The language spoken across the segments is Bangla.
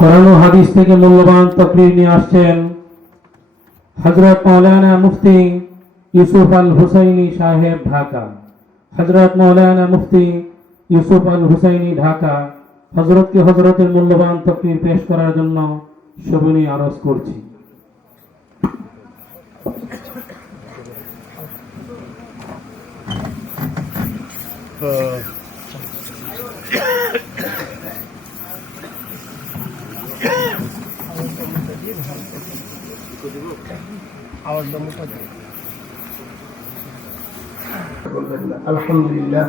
কোরআন ও হাদিস থেকে মূল্যবান তাকরীর নিয়ে আসছেন হযরত মাওলানা মুফতি ইউসুফ আল হুসাইনি সাহেব, ঢাকা। হযরত মাওলানা মুফতি ইউসুফ আল হুসাইনি, ঢাকা। হযরতকে হযরতের মূল্যবান তাকরীর পেশ করার জন্য সবিনয় আরজ করছি। আলহামদুলিল্লাহ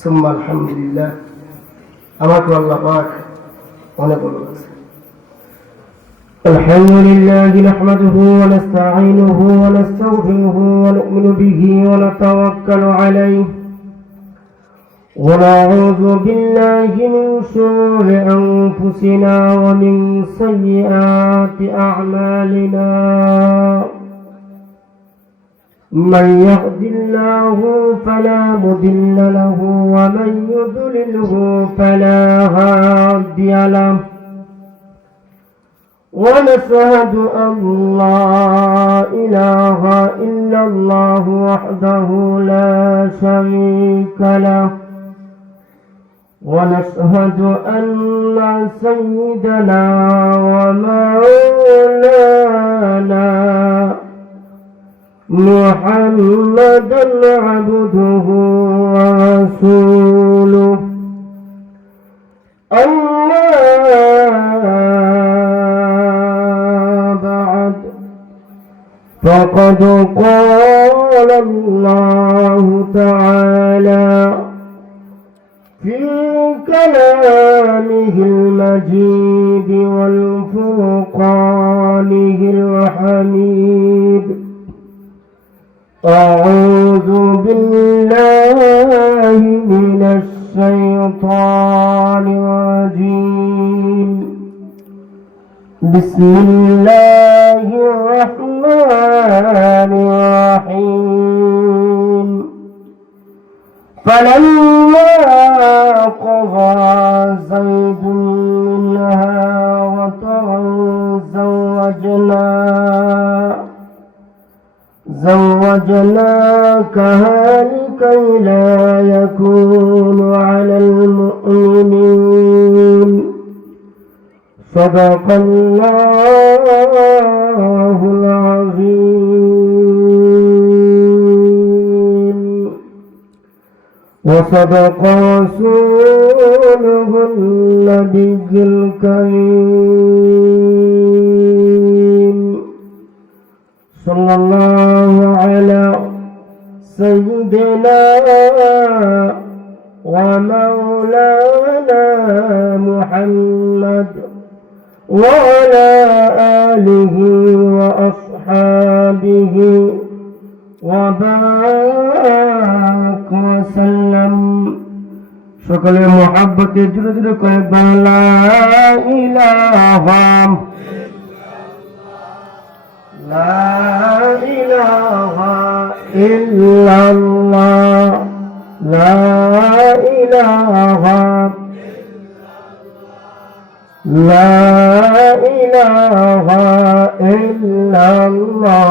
সুম্মা আলহামদুলিল্লাহ। আমাকে আল্লাহ পাক অনেক ভালোবাসে। الحمد لله نحمده ونستعينه ونستغفره ونؤمن به ونتوكل عليه ونعوذ بالله من شرور أنفسنا ومن سيئات أعمالنا. من يهد الله فلا مضل له ومن يضلله فلا هادي له. ونشهد أن لا إله إلا الله وحده لا شريك له. ونشهد أن سيدنا ومولانا محمدا عبده ورسوله. أما بعد فقد قال الله تعالى في كلامه المجيد والفرقانه الحميد: أعوذ بالله من الشيطان الرجيم. بسم الله الرحمن الرحيم. فلما قضى زيد منها وطرا زوجناكها لكي لا يكون على المؤمنين. صدق الله العظيم وصدق رسوله النبي الكريم صلى الله على سيدنا ومولانا محمد وعلى آله وأصحابه وبارك وسلم. সকলের মুহাব্বতে জুড়ে জুড়ে কয়েকবার লা ইলাহা ইল্লাল্লাহ লা ইলাহা ইল্লাল্লাহ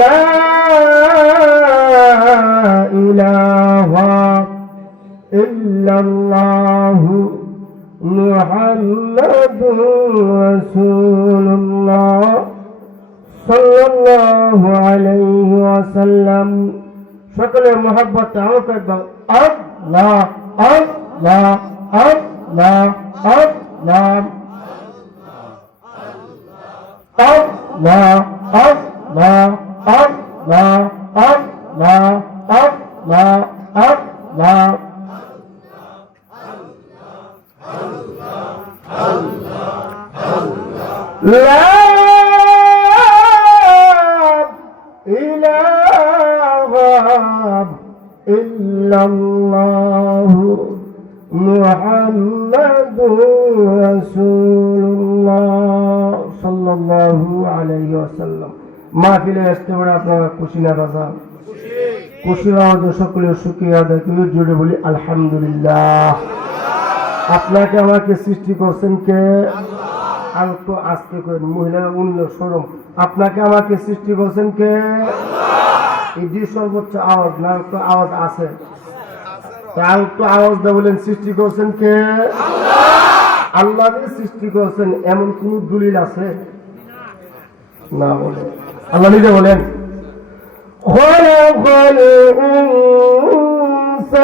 লা ইলাহা ইল্লাল্লাহ মুহাম্মাদুর রাসূলুল্লাহ সাল্লাল্লাহু আলাইহি ওয়াসাল্লাম। সকলের মুহাব্বতে আমাকে একবার আল্লাহ আল্লাহ আল্লাহ আল্লাহ আল্লাহ আল্লাহ আল্লাহ আল্লাহ আল্লাহ আল্লাহ لا إله إلا الله محمد رسول الله صلى الله عليه وسلم. মাহফিলে আসতে পারে আপনারা খুশি না বাজার? খুশির আওয়াজে সকলে শুকরিয়া আদায় করি, জুড়ে বলি আলহামদুলিল্লাহ। আপনাকে আমাকে সৃষ্টি করছেন কে? আর তো আস্তে করে মহিলার অন্য সরম, আপনাকে আমাকে সৃষ্টি করছেন কে? এই যে সর্বোচ্চ আওয়াজ না, তো আওয়াজ আছে, তার তো আওয়াজ দা বলেন সৃষ্টি করছেন কে? আল্লাহ সৃষ্টি করছেন এমন কোন দলিল আছে না? বলে আল্লাহ নিজে বলেন খলাকাল ইনসান।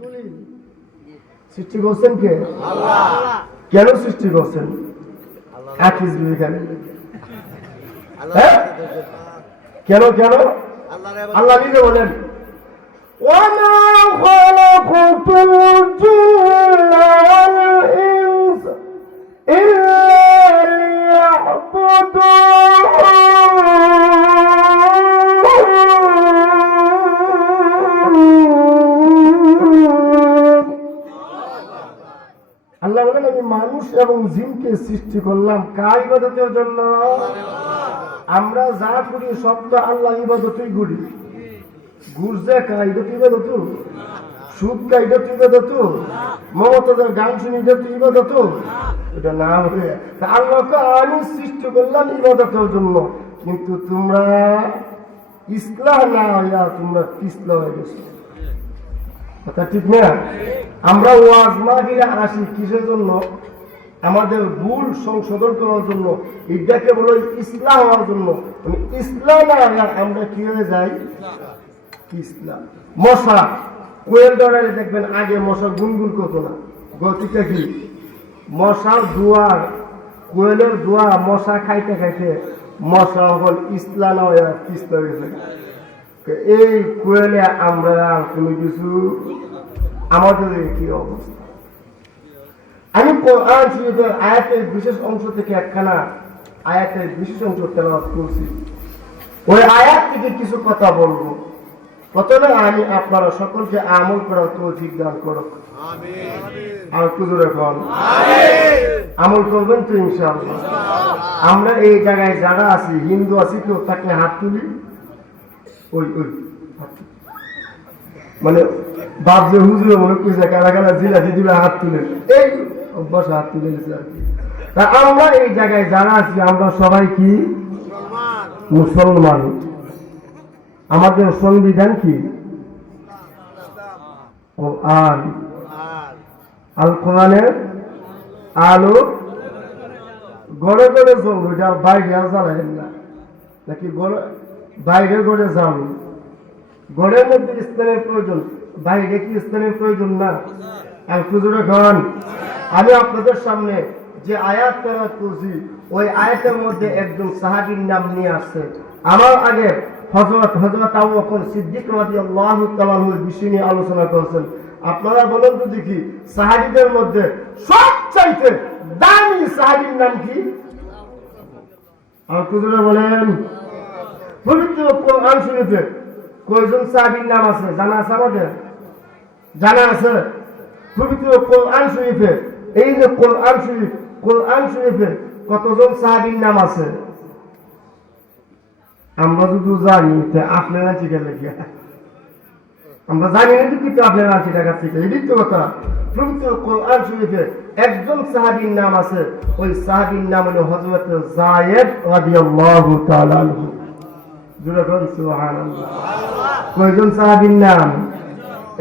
দলিল সৃষ্টি করছেন কে? আল্লাহ। কেন সৃষ্টি করছেন? হাফিজ বিবেকান কেন কেন? আল্লাহ নিজে বলেন ওয়ামা খালাকাতুল জিন্না ওয়াল ইনসা ইল্লা লিয়াবুদুন। আল্লাহ বলেন আমি মানুষ এবং জিনকে সৃষ্টি করলাম কার ইবাদতের জন্য? আমরা যা করি সব তো আল্লাহ ইবাদতই করি। ঘুষ যে খাই এটা তো ইবাদত, সুদ খাই এটা তো ইবাদত, মমতাদের গান শুনি এটা তো ইবাদত। এটা না হবে আল্লাহকে আমি সৃষ্টি করলাম ইবাদতের জন্য, কিন্তু তোমরা ইসলাহ না হইয়া তোমরা তিসলা হয়ে গেছো। কথা ঠিক না? আমরা ওয়াজ মাহফিলে আসি কিসের জন্য? আমাদের ভুল সংশোধন করার জন্য, এটাকে বলো ইসলাম হওয়ার জন্য। ইসলাম না আমরা কি হয়ে যাই? ইসলাম। মশা কোয়েল দৌড়ালে দেখবেন আগে মশা গুনগুন করতো না, গতিটা কি? মশার দুয়ার, কোয়েলের দোয়া মশা খাইতে খাইতে মশা হল ইসলাম হয়ে তিস্তা হয়েছে। এই কোয়েলে আমরা আর কোনো কিছু, আমাদের কি অবস্থা? আমি কোরআন শরীফের আয়াতের বিশেষ অংশ থেকে একখানা আয়াতের বিশেষ অংশ তেলাওয়াত করছি। ওই আয়াত থেকে কিছু কথা বলবো। প্রথমে আমি আপনারা সকলকে আমল করার তৌফিক দান করুক। আর কুজুর এখন আমল করবেন তো ইনশাআল্লাহ। আমরা এই জায়গায় যারা আছি, হিন্দু আছি, কেউ থাকলে হাত তুলি। ওই ওই মানে বাপ যে হুজুর মনে করছে কারা কারা জিলাপি দিলে হাত তুলে, এই অভ্যাস হাত তুলে নিচ্ছে আর কি। তা আমরা এই জায়গায় যারা আছি আমরা সবাই কি মুসলমান। আমাদের সংবিধান কি? কোরআন। আল কোরআনের আলো গড়ে গড়ে চলবে, এটা বাইরে জ্বালাবেন না নাকি? বাইরে গড়ে যান, গড়ের মধ্যে স্থানের প্রয়োজন, বাইরে কি স্থানের প্রয়োজন না? আর পুজোটা খান। আমি আপনাদের সামনে যে আয়াত তেলাওয়াত করছি ওই আয়াতের মধ্যে একজন সাহাবীর নাম নিয়ে আসছে। আমার আগে হযরত আবু বকর সিদ্দিক রাদিয়াল্লাহু তাআলা আনহুর বিষয় নিয়ে আলোচনা করেছেন। আপনারা বলেন তো দেখি, সাহাবীদের মধ্যে সবচাইতে দামি সাহাবীর নাম কি? আর পুজোটা বলেন। পবিত্র কোরআন শরীফে কয়জন সাহাবীর নাম আছে জানা আছে? আমাদের জানা আছে? পবিত্র কোরআন শরীফে, এই যে কোরআন শরীফ, কোরআন শরীফে কতজন সাহাবীর নাম আছে? আমরা যদি জানি আপনারা ঠিক লেগে, আমরা জানি না কিন্তু আপনারা আছি টাকা থেকে, এদিক তো কথা। পবিত্র কোরআন শরীফে একজন সাহাবীর নাম আছে, ওই সাহাবীর নাম হলো হযরত যায়েদ রাদিয়াল্লাহু তাআলা আনহু। সুবহানাল্লাহ। কয়জন সাহাবীর নাম?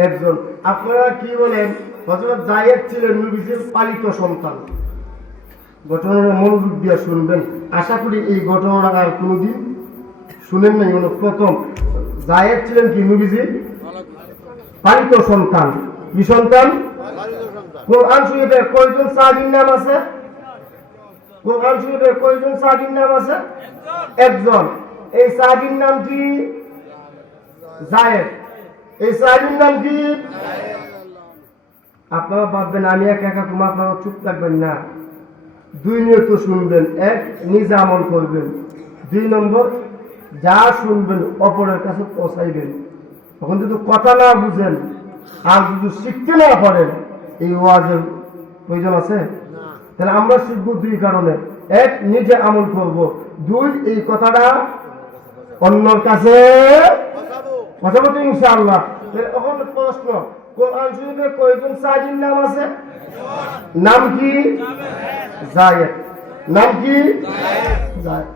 একজন। আপনারা কি বলেন? হযরত যায়েদ ছিলেন নবীজির পালিত সন্তান। ঘটনাটা মনোযোগ দিয়ে শুনবেন, আশা করি এই ঘটনাটা আর কোনোদিন শুনেন নাই। প্রথম যায়েদ ছিলেন কি নবীজির পালিত সন্তান। কি সন্তান? কোরআন শরীফে কয়জন সাহাবীর নাম আছে? কোরআন শরীফে কয়জন সাহাবীর নাম আছে? একজন। এই সাহাবীর নাম কি? যায়েদ। এই সাহাবীর নাম কি? আপনারা ভাববেন আমি একা একা তোমার, আপনারা চুপ থাকবেন না। দুই নিয়ত শুনবেন, এক নিজে আমল করবেন, দুই নম্বর যা শুনবেন অপরের কাছে পৌঁছাইবেন। তখন যদি কথা না বুঝেন আর যদি শিখতে না পারেন এই ওয়াজের প্রয়োজন আছে? তাহলে আমরা শিখবো দুই কারণে, এক নিজে আমল করব, দুই এই কথাটা অন্যর কাছে কথা বলতে ইনশাআল্লাহ। এখন প্রশ্ন, কোরআন শরীফে কয়জন সাহাবীর নাম আছে? নাম কি? যায়েদ। নাম কি? যায়েদ।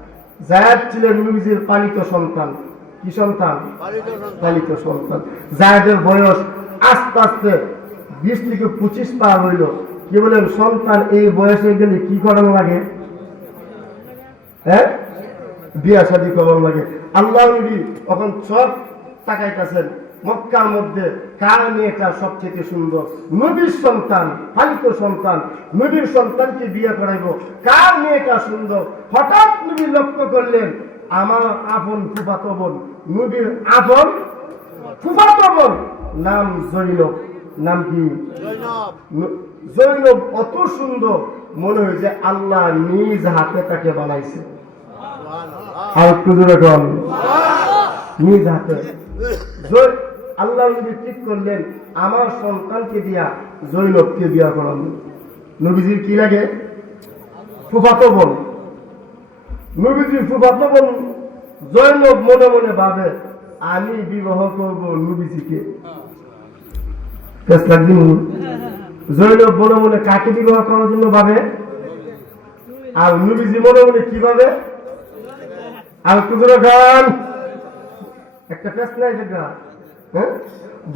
যায়েদ ছিলেন নবীজির পালিত সন্তান। কি সন্তান? পালিত সন্তান। যায়েদের বয়স আস্তে আস্তে 20 থেকে 25 পার হইল। কি বলেন, সন্তান এই বয়সে গেলে কি করানো লাগে? হ্যাঁ, বিয়া শাদী করানো লাগে। আল্লাহ নবী তখন সব তাকাইতেছেন মক্কার মধ্যে কার মেয়েটা সবচেয়ে সুন্দর, নবীর সন্তান, পালিত সন্তান, নবীর সন্তানকে বিয়ে করাইব, কার মেয়েটা সুন্দর। হঠাৎ নবী লক্ষ্য করলেন আমার আপন ফুফাতো বোন, নবীর আপন ফুফাতো বোন, নাম জৈনব। নাম কি? জৈনব অত সুন্দর, মনে হয় যে আল্লাহ নিজ হাতে তাকে বানাইছে। আর একটু জোরে কর, নিজ হাতে। আল্লাহ নবী ঠিক করলেন আমার সন্তানকে দিয়া জৈনবকে বিয়া করানো। নবীজির কি লাগে? ফুফাতো বোন। নবীজির ফুফাতো বোন জৈনব মনে মনে ভাবে আমি বিবাহ করব নবীজিকে। জৈনব মনে মনে কাকে বিবাহ করার জন্য ভাবে, আর নবীজি মনে মনে কি ভাবে? আর কুজুর গান একটা ফেস নাই সেটা। হ্যাঁ,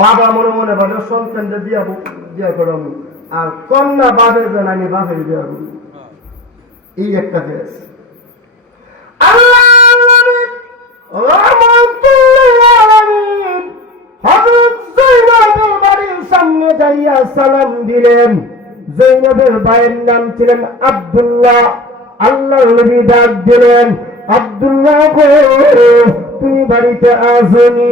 বাবা মনে মনে ভাবে সন্তানটা বিয়া করাবো, আর কন্যা বাপে যেন আমি বাপের বিয়া করি। এই একটা ফেস। সামনে যাইয়া সালাম দিলেন। জৈনবের ভাইয়ের নাম ছিলেন আব্দুল্লাহ। আল্লাহ নবী ডাক দিলেন, আব্দুল্লাহ গো তুমি বাড়িতে আসনি।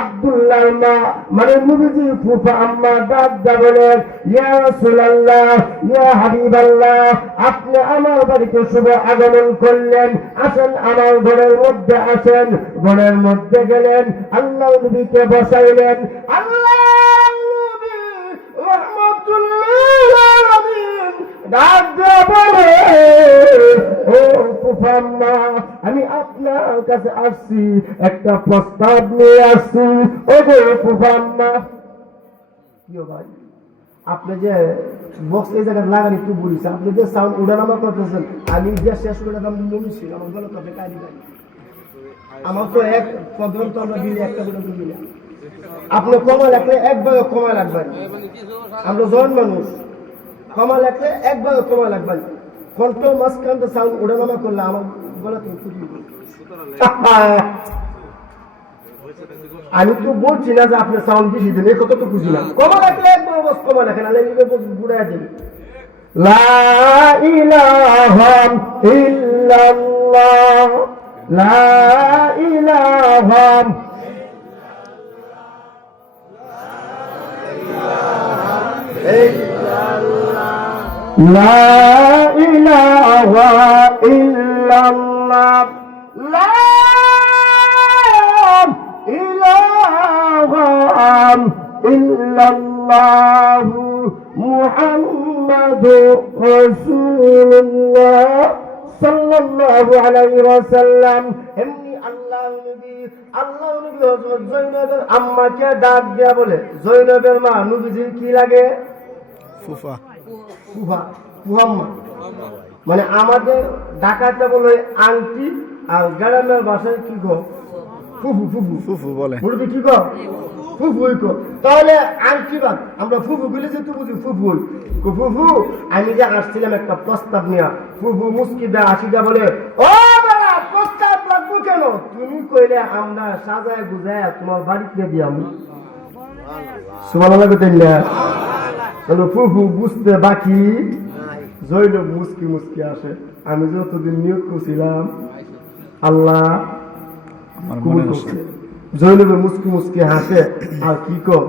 আব্দুল্লাহর মা মানে নবীজির ফুফা আম্মা ডাক দা বলেন, ইয়া রাসূলুল্লাহ, ইয়া হাবিবাল্লাহ, আপনি আমার বাড়িতে শুভ আগমন করলেন, আসেন আমার ঘরের মধ্যে আসেন। ঘরের মধ্যে গেলেন, আল্লাহ নবীকে বসাইলেন। আল্লাহ নবী রাহমাতুল্লাহ আলাইহি ডাক দিয়া বলে, ও ফুফা আম্মা, আমি আপনার কাছে আসছি, একটা প্রস্তাব নিয়ে আসছি। ও গো ফুফা আম্মা। কি ভাই, আপনি যে বক্স এই জায়গায় লাগান একটু বলিছে, আপনি যে সাউন্ড উঠানামা করতেছেন, আমি যে শেষ করে দাম মমিছি আমার গলা তো কাটি কাটি, আমার তো এক পদন তো আমরা দিলে একটা করে দিলি না। আপনি কমা লাগলে একবার কমা লাগবেন, আমরা জন মানুষ, কমা লাগলে একবার কমা লাগবেন। কণ্ঠ মাঝখান তো সাউন্ড উঠানামা করলে আমার গলা তো আমি তো বলছি না যে আপনি সাউন্ড বেশি দেন, এই কথা তো বুঝিলাম। কমা লাগলে একবার বস কমা লেখেন, আলে বুড়াই দেন। লা ইলাহা ইল্লাল্লাহ, লা ইলাহা লা ইলাহা ইল্লাল্লাহ, লা ইলাহা ইল্লাল্লাহ, মুহাম্মাদুর রাসূলুল্লাহ সাল্লাল্লাহু আলাইহি ওয়াসাল্লাম। এমনি আল্লাহ নবী হযরত জৈনবের আম্মাকে ডাক দিয়া বলে, জৈনবের মা নবীজির কি লাগে? ফুফা। ফুফা, ফুফাম্মা মানে আমাদের ঢাকাতে বলে আংটি, আর গ্রামের ভাষায় কি গো? ফুফু। ফুফু ফুফু বলে, বলবি কি গো? ফুফুই গো। তাহলে আংটি বাদ আমরা ফুফু বলে যেহেতু বুঝি ফুফু। ফুফু আমি যে আসছিলাম একটা প্রস্তাব নিয়ে, ফুফু মুস্কি দা হাসিটা বলে, ও বাবা প্রস্তাব লাগবো কেন? তুমি কইলে আমরা সাজায় গুজায় তোমার বাড়িতে দিয়াম। সুবহানাল্লাহ কইতেন না? ফুফু বুঝতে বাকি, জৈনব মুস্কি মুস্কি আসে। আমি যতদিন নিয়োগ করছিলাম আল্লাহ জৈনবে মুস্কি মুস্কি হাসে। আর কি কর,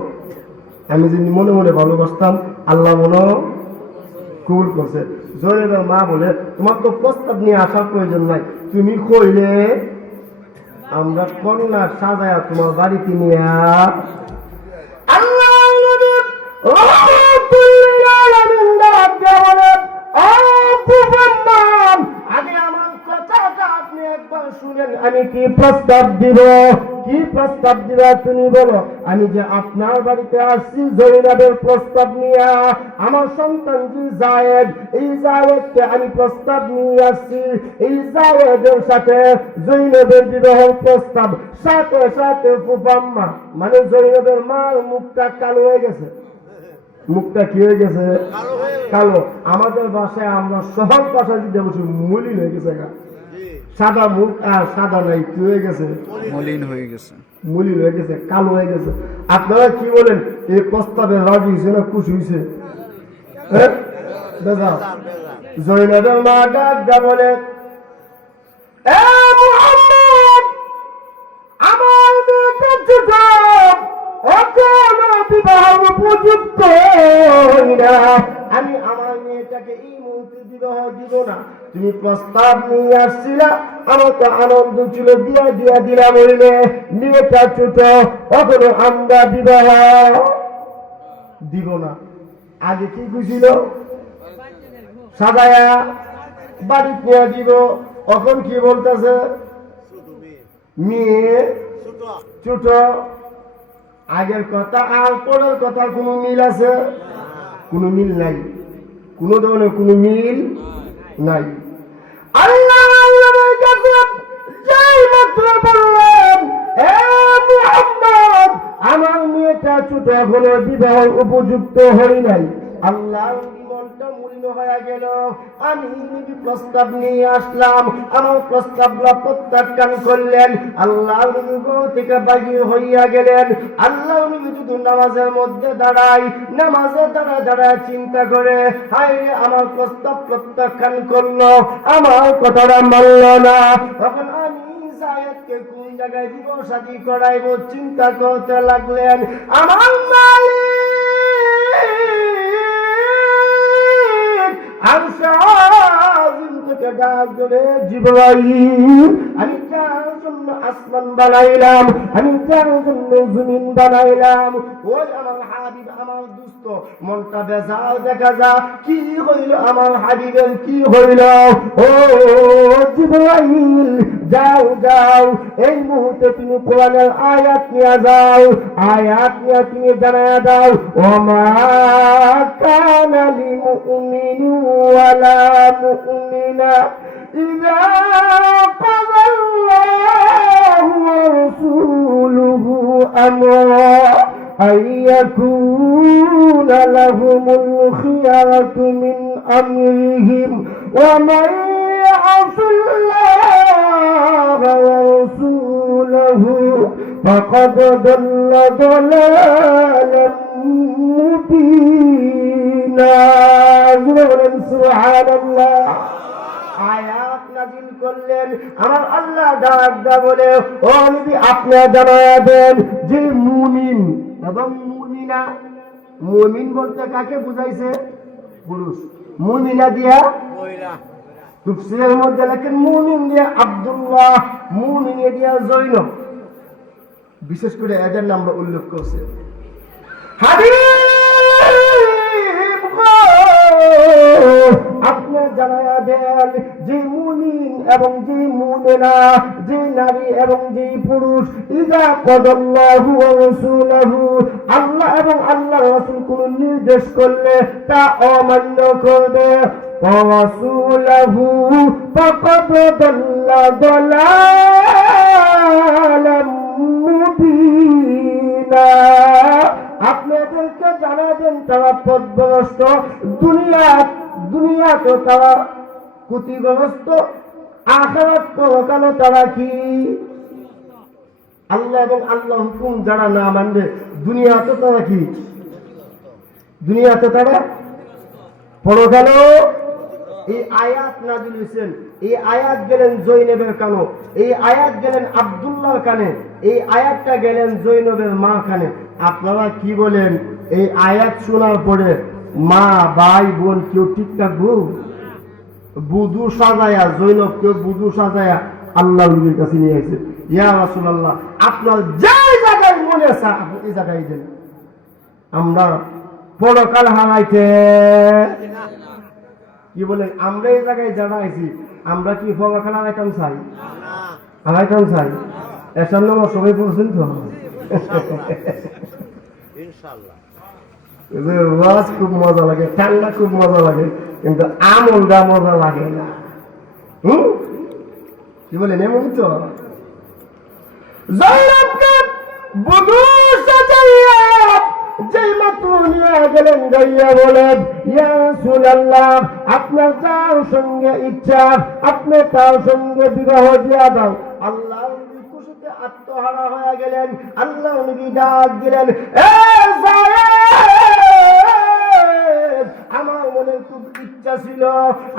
আমি যদি মনে মনে ভালোবাসতাম আল্লাহ মনে কবুল করছে। জৈনবের মা বলে, তোমার তো প্রস্তাব নিয়ে আসার প্রয়োজন নাই, তুমি কইলে আমরা কন্যা সাজায়া তোমার বাড়িতে নিয়ে আল্লাহ শুনেন আমি কি প্রস্তাব দিব, কি প্রস্তাব দিবা তুমি বলো। আমি যে আপনার বাড়িতে আসছি জৈনবের প্রস্তাব নিয়ে, আমার সন্তান যে জায়েদ, এই জায়েদকে আমি প্রস্তাব নিয়ে আসছি। এই জায়েদের সাথে জৈনবের বিবাহের প্রস্তাব, সাথে সাথে ফুফাম্মা মানে জৈনবের মার মুখটা কালো হয়ে গেছে। মুখটা কি হয়ে গেছে? কালো। আমাদের ভাষায় আমরা সহজ ভাষায় যদি বলছি মলিন হয়ে গেছে। সাদা মুখ আর সাদা নাই, কি হয়ে গেছে? মলিন হয়ে গেছে। মলিন হয়ে গেছে, কালো হয়ে গেছে। আপনারা কি বলেন, এই প্রস্তাবে রাজি হয়েছে না খুশি হয়েছে? দাদা জৈনবের মা ডাক বলে, এ মুহাম্মদ, আমার মেয়েটা ছোট, এখনো বিবাহ উপযুক্ত হই না। আমি আমার মেয়েটাকে এই মুহূর্তে বিবাহ দিব না। তুমি প্রস্তাব নিয়ে আসছিলা, আমার তো আনন্দ ছিল, বিয়া দিয়া দিলাম। হইলে মেয়েটা ছোট, এখনো আমরা বিবাহ দিব না। আগে কি বুঝিল? সাজায়া বাড়ি নিয়ে দিব। এখন কি বলতেছে? মেয়ে ছোট। আগের কথা আর পরের কথা কোনো মিল আছে? কোনো মিল নাই, কোনো ধরনের কোনো মিল নাই। আল্লাহ আল্লাহর কাছে যাই মাত্র বললেন, হে মুহাম্মদ, আমার মেয়েটা ছোট, এখনো বিবাহ উপযুক্ত হই নাই। আল্লাহ জীবনটা মলিন হয়ে গেল। আমি নবী প্রস্তাব নিয়ে আসলাম, আমার প্রস্তাবটা প্রত্যাখ্যান করলেন। আল্লাহ নবী ঘর থেকে বাহির হইয়া গেলেন। আল্লাহ নবী শুধু নামাজের মধ্যে দাঁড়ায়, নামাজে দাঁড়ায় চিন্তা করে, হায় রে আমার প্রস্তাব প্রত্যাখ্যান করলো, আমার কথাটা মানল না। তখন আমি জায়েদকে কোন জায়গায় বিবাহ শাদী করাইব চিন্তা করতে লাগলেন। আমার মালিক আমি যার জন্য আসমান বানাইলাম, আমি যার জন্য জমিন বানাইলাম, ওই আমার হাবিব, আমার দুস্থ মনটা বেজাল দেখা যা। কি হইল আমার হাবিবের? কি হইল? ও জিবরাইল, যাও যাও, এই মুহূর্তে তুমি কোরআনের আয়াত নিয়ে যাও, আয়াত নিয়ে তুমি জানায়া দাও, ওমা কানা লিমুমিনিন ওয়ালা মুমিনা ইযা কাযাল্লাহু ওয়া রাসূলুহু আমরা أن يكون لهم الخيرة من أمرهم ومن يعص الله ورسوله فقد ضل ضلالا مبينا. سبحان الله. আয়াত নাযিল করলেন। আমার আল্লাহ ডাক বলে, ও নবী আপনি জানায়া দেন যে মুমিন এবং মুমিনা, মুমিন বলতে কাকে বুঝাইছে? পুরুষ। মুমিনা দিয়া মহিলা। তাফসীরের মধ্যে লেখেন মুমিন দিয়া আব্দুল্লাহ, মুমিন দিয়া জৈনব, বিশেষ করে এদের নামটা উল্লেখ করছে। আপনি জানায়া দেন যে মুমিন এবং যে মুমিনা, যে নারী এবং যে পুরুষ, ইযা কাদাল্লাহু ওয়া রাসূলুহু, আল্লাহ এবং আল্লাহর রাসূল কোন নির্দেশ করলে তা অমান্য করবে, ওয়া রাসূলুহু ফাকাদ দাল্লা দালালাম মুবিনা। আপনাদেরকে জানাবেন তারা পথভ্রষ্ট, দুনিয়াতে তারা ক্ষতিগ্রস্ত, আখিরাত পরকালে তারা কি? আল্লাহ এবং আল্লাহ হুকুম যারা না মানবে, দুনিয়াতে তারা কি? দুনিয়াতে তারা পরকালে। এই আয়াত নাযিল হয়েছেন, এই আয়াত গেলেন জৈনবের কানে, এই আয়াত গেলেন আব্দুল্লাহর কানে, এই আয়াতটা গেলেন জৈনবের মা কানে। আপনারা কি বলেন? এই আয়াত শোনার পরে মা, ভাই, বোন কেউ ঠিক থাকবো? বুধু সাজায়া, জৈনব কেউ বুধু সাজায়া আল্লাহ নবীর কাছে নিয়ে গেছে, ইয়া রাসূলুল্লাহ আপনার যে জায়গায় মনে আছে আপনি এই জায়গায় দেন, আমরা পরকাল হারাইতে। কি বলেন? আমরা এই জায়গায় যারা আইছি, আমরা কি পরকাল হারাইতাম চাই? আগাইতাম চাই এসার নামাজ সবাই পড়ছেন তো ওয়াজ খুব মজা লাগে, ঠান্ডা খুব মজা লাগে, কিন্তু আমলটা মজা লাগে না। কি বলেন এমন তো যেই মাত্র নিয়ে গেলেন গাইয়া বলেন, ইয়া রাসূলুল্লাহ, আপনার তার সঙ্গে ইচ্ছা, আপনি তার সঙ্গে বিবাহ দিয়া দাও। আল্লাহ খুশিতে আত্মহারা হয়ে গেলেন। আল্লাহ নবী ডাক দিলেন, এ যায়েদ, আমার মনে খুব ইচ্ছা ছিল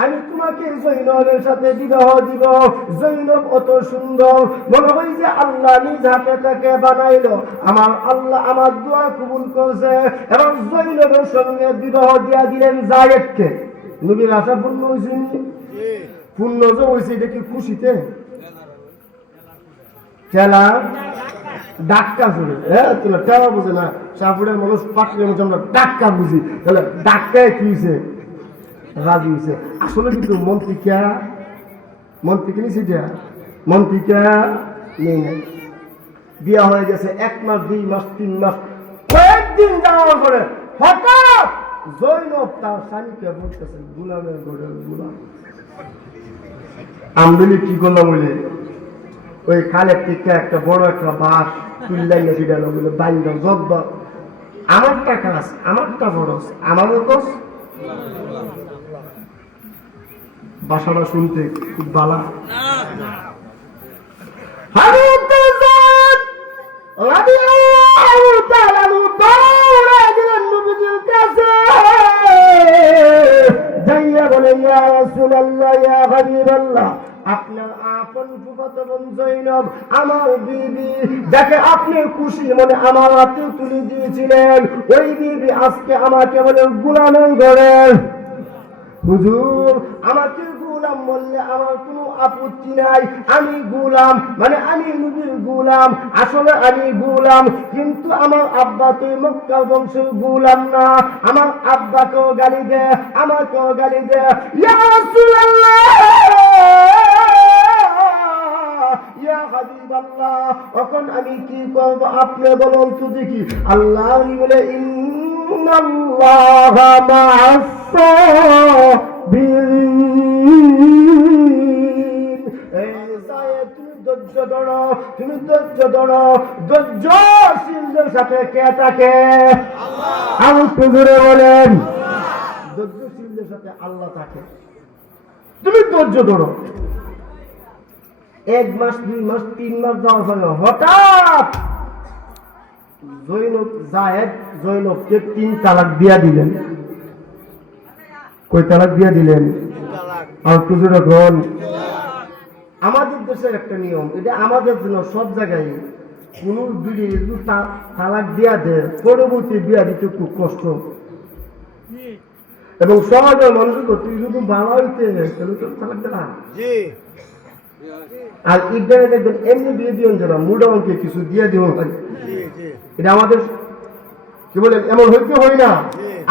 আমি তোমাকে জৈনবের সাথে বিবাহ দিব। জৈনব অত সুন্দর, মনে হয় যে আল্লাহ নিজ হাতে তাকে বানাইলো। আমার আল্লাহ আমার দোয়া কবুল করছে এবং জৈনবের সঙ্গে বিবাহ দিয়া দিলেন যায়েদকে। নবীর আশা পূর্ণ হয়েছে, পূর্ণ যে হয়েছে এটা কি খুশিতে? ঠেলা ডাক্কা শুনে, হ্যাঁ তোলা ঠেলা বুঝে না। সাপুরের মানুষ পাটলে আমরা ডাক্কা বুঝি, তাহলে ডাক্কায় কি হয়েছে? রাজি হয়েছে। আসলে কিন্তু মন্ত্রিকা নিয়েছি, মন্ত্রিকা নেই নাই। বিয়া হয়ে গেছে 1 মাস 2 মাস 3 মাস, কয়েকদিন যাওয়ার পরে হঠাৎ জৈনব তার স্বামীকে বলতেছে, গুলামের ঘরের গুলাম আমদলি কি করলাম বলে ওই খালের থেকে একটা বড় একটা বাস তুললাই না দিল বলে বাইন্দ জব্দ আমারটা কাজ, আমারটা বরস, আমারও কস। বাসাটা শুনতে খুব বালা। আপনার আপন ফুফাতো বোন জৈনব আমার বিবি, যাকে আপনি খুশি মনে আমার হাতে তুলে দিয়েছিলেন, ওই বিবি আজকে আমাকে বলে গোলামের ঘরের। হুজুর, আমাকে গোলাম বললে আমার কোনো আপত্তি নাই, আমি গোলাম মানে আমি নবীর গোলাম, আসলে আমি গোলাম, কিন্তু আমার আব্বা তো মক্কা বংশের গোলাম না। আমার আব্বাকেও গালি দে, আমাকেও গালি দে। ইয়া রাসূলুল্লাহ, ইয়া হাবিবাল্লাহ, এখন আমি কি করব আপনি বলুন তো দেখি। আল্লাহ বলে, ইন্নাল্লাহা মা'আস সাবিরিন। এই সায়ে তুমি ধৈর্য ধরো, তুমি ধৈর্য ধরো। ধৈর্যশীলদের সাথে কে থাকে? আল্লাহ। আর একটু জোরে বলেন, ধৈর্যশীলদের সাথে আল্লাহ থাকে। তুমি ধৈর্য ধরো। 1 মাস 2 মাস 3 মাস যাওয়ার পরে হঠাৎ জৈনবকে 3 তালাক দিয়া দিলেন। কয় তালাক দিয়া দিলেন? আর কিছু রকম আমাদের দেশের একটা নিয়ম, এটা আমাদের জন্য সব জায়গায় কোন বিড়ি তালাক দিয়া দেয়, পরবর্তী বিয়া দিতে খুব কষ্ট এবং সমাজের মানুষের তুই যদি ভালো হইতে তাহলে তো তালাক দেনা। আর ইদানে দেখবেন এমনি বিয়ে দিও না, মুডা অঙ্কে কিছু দিয়ে দিও। এটা আমাদের কি বলে এমন হইতে হয় না।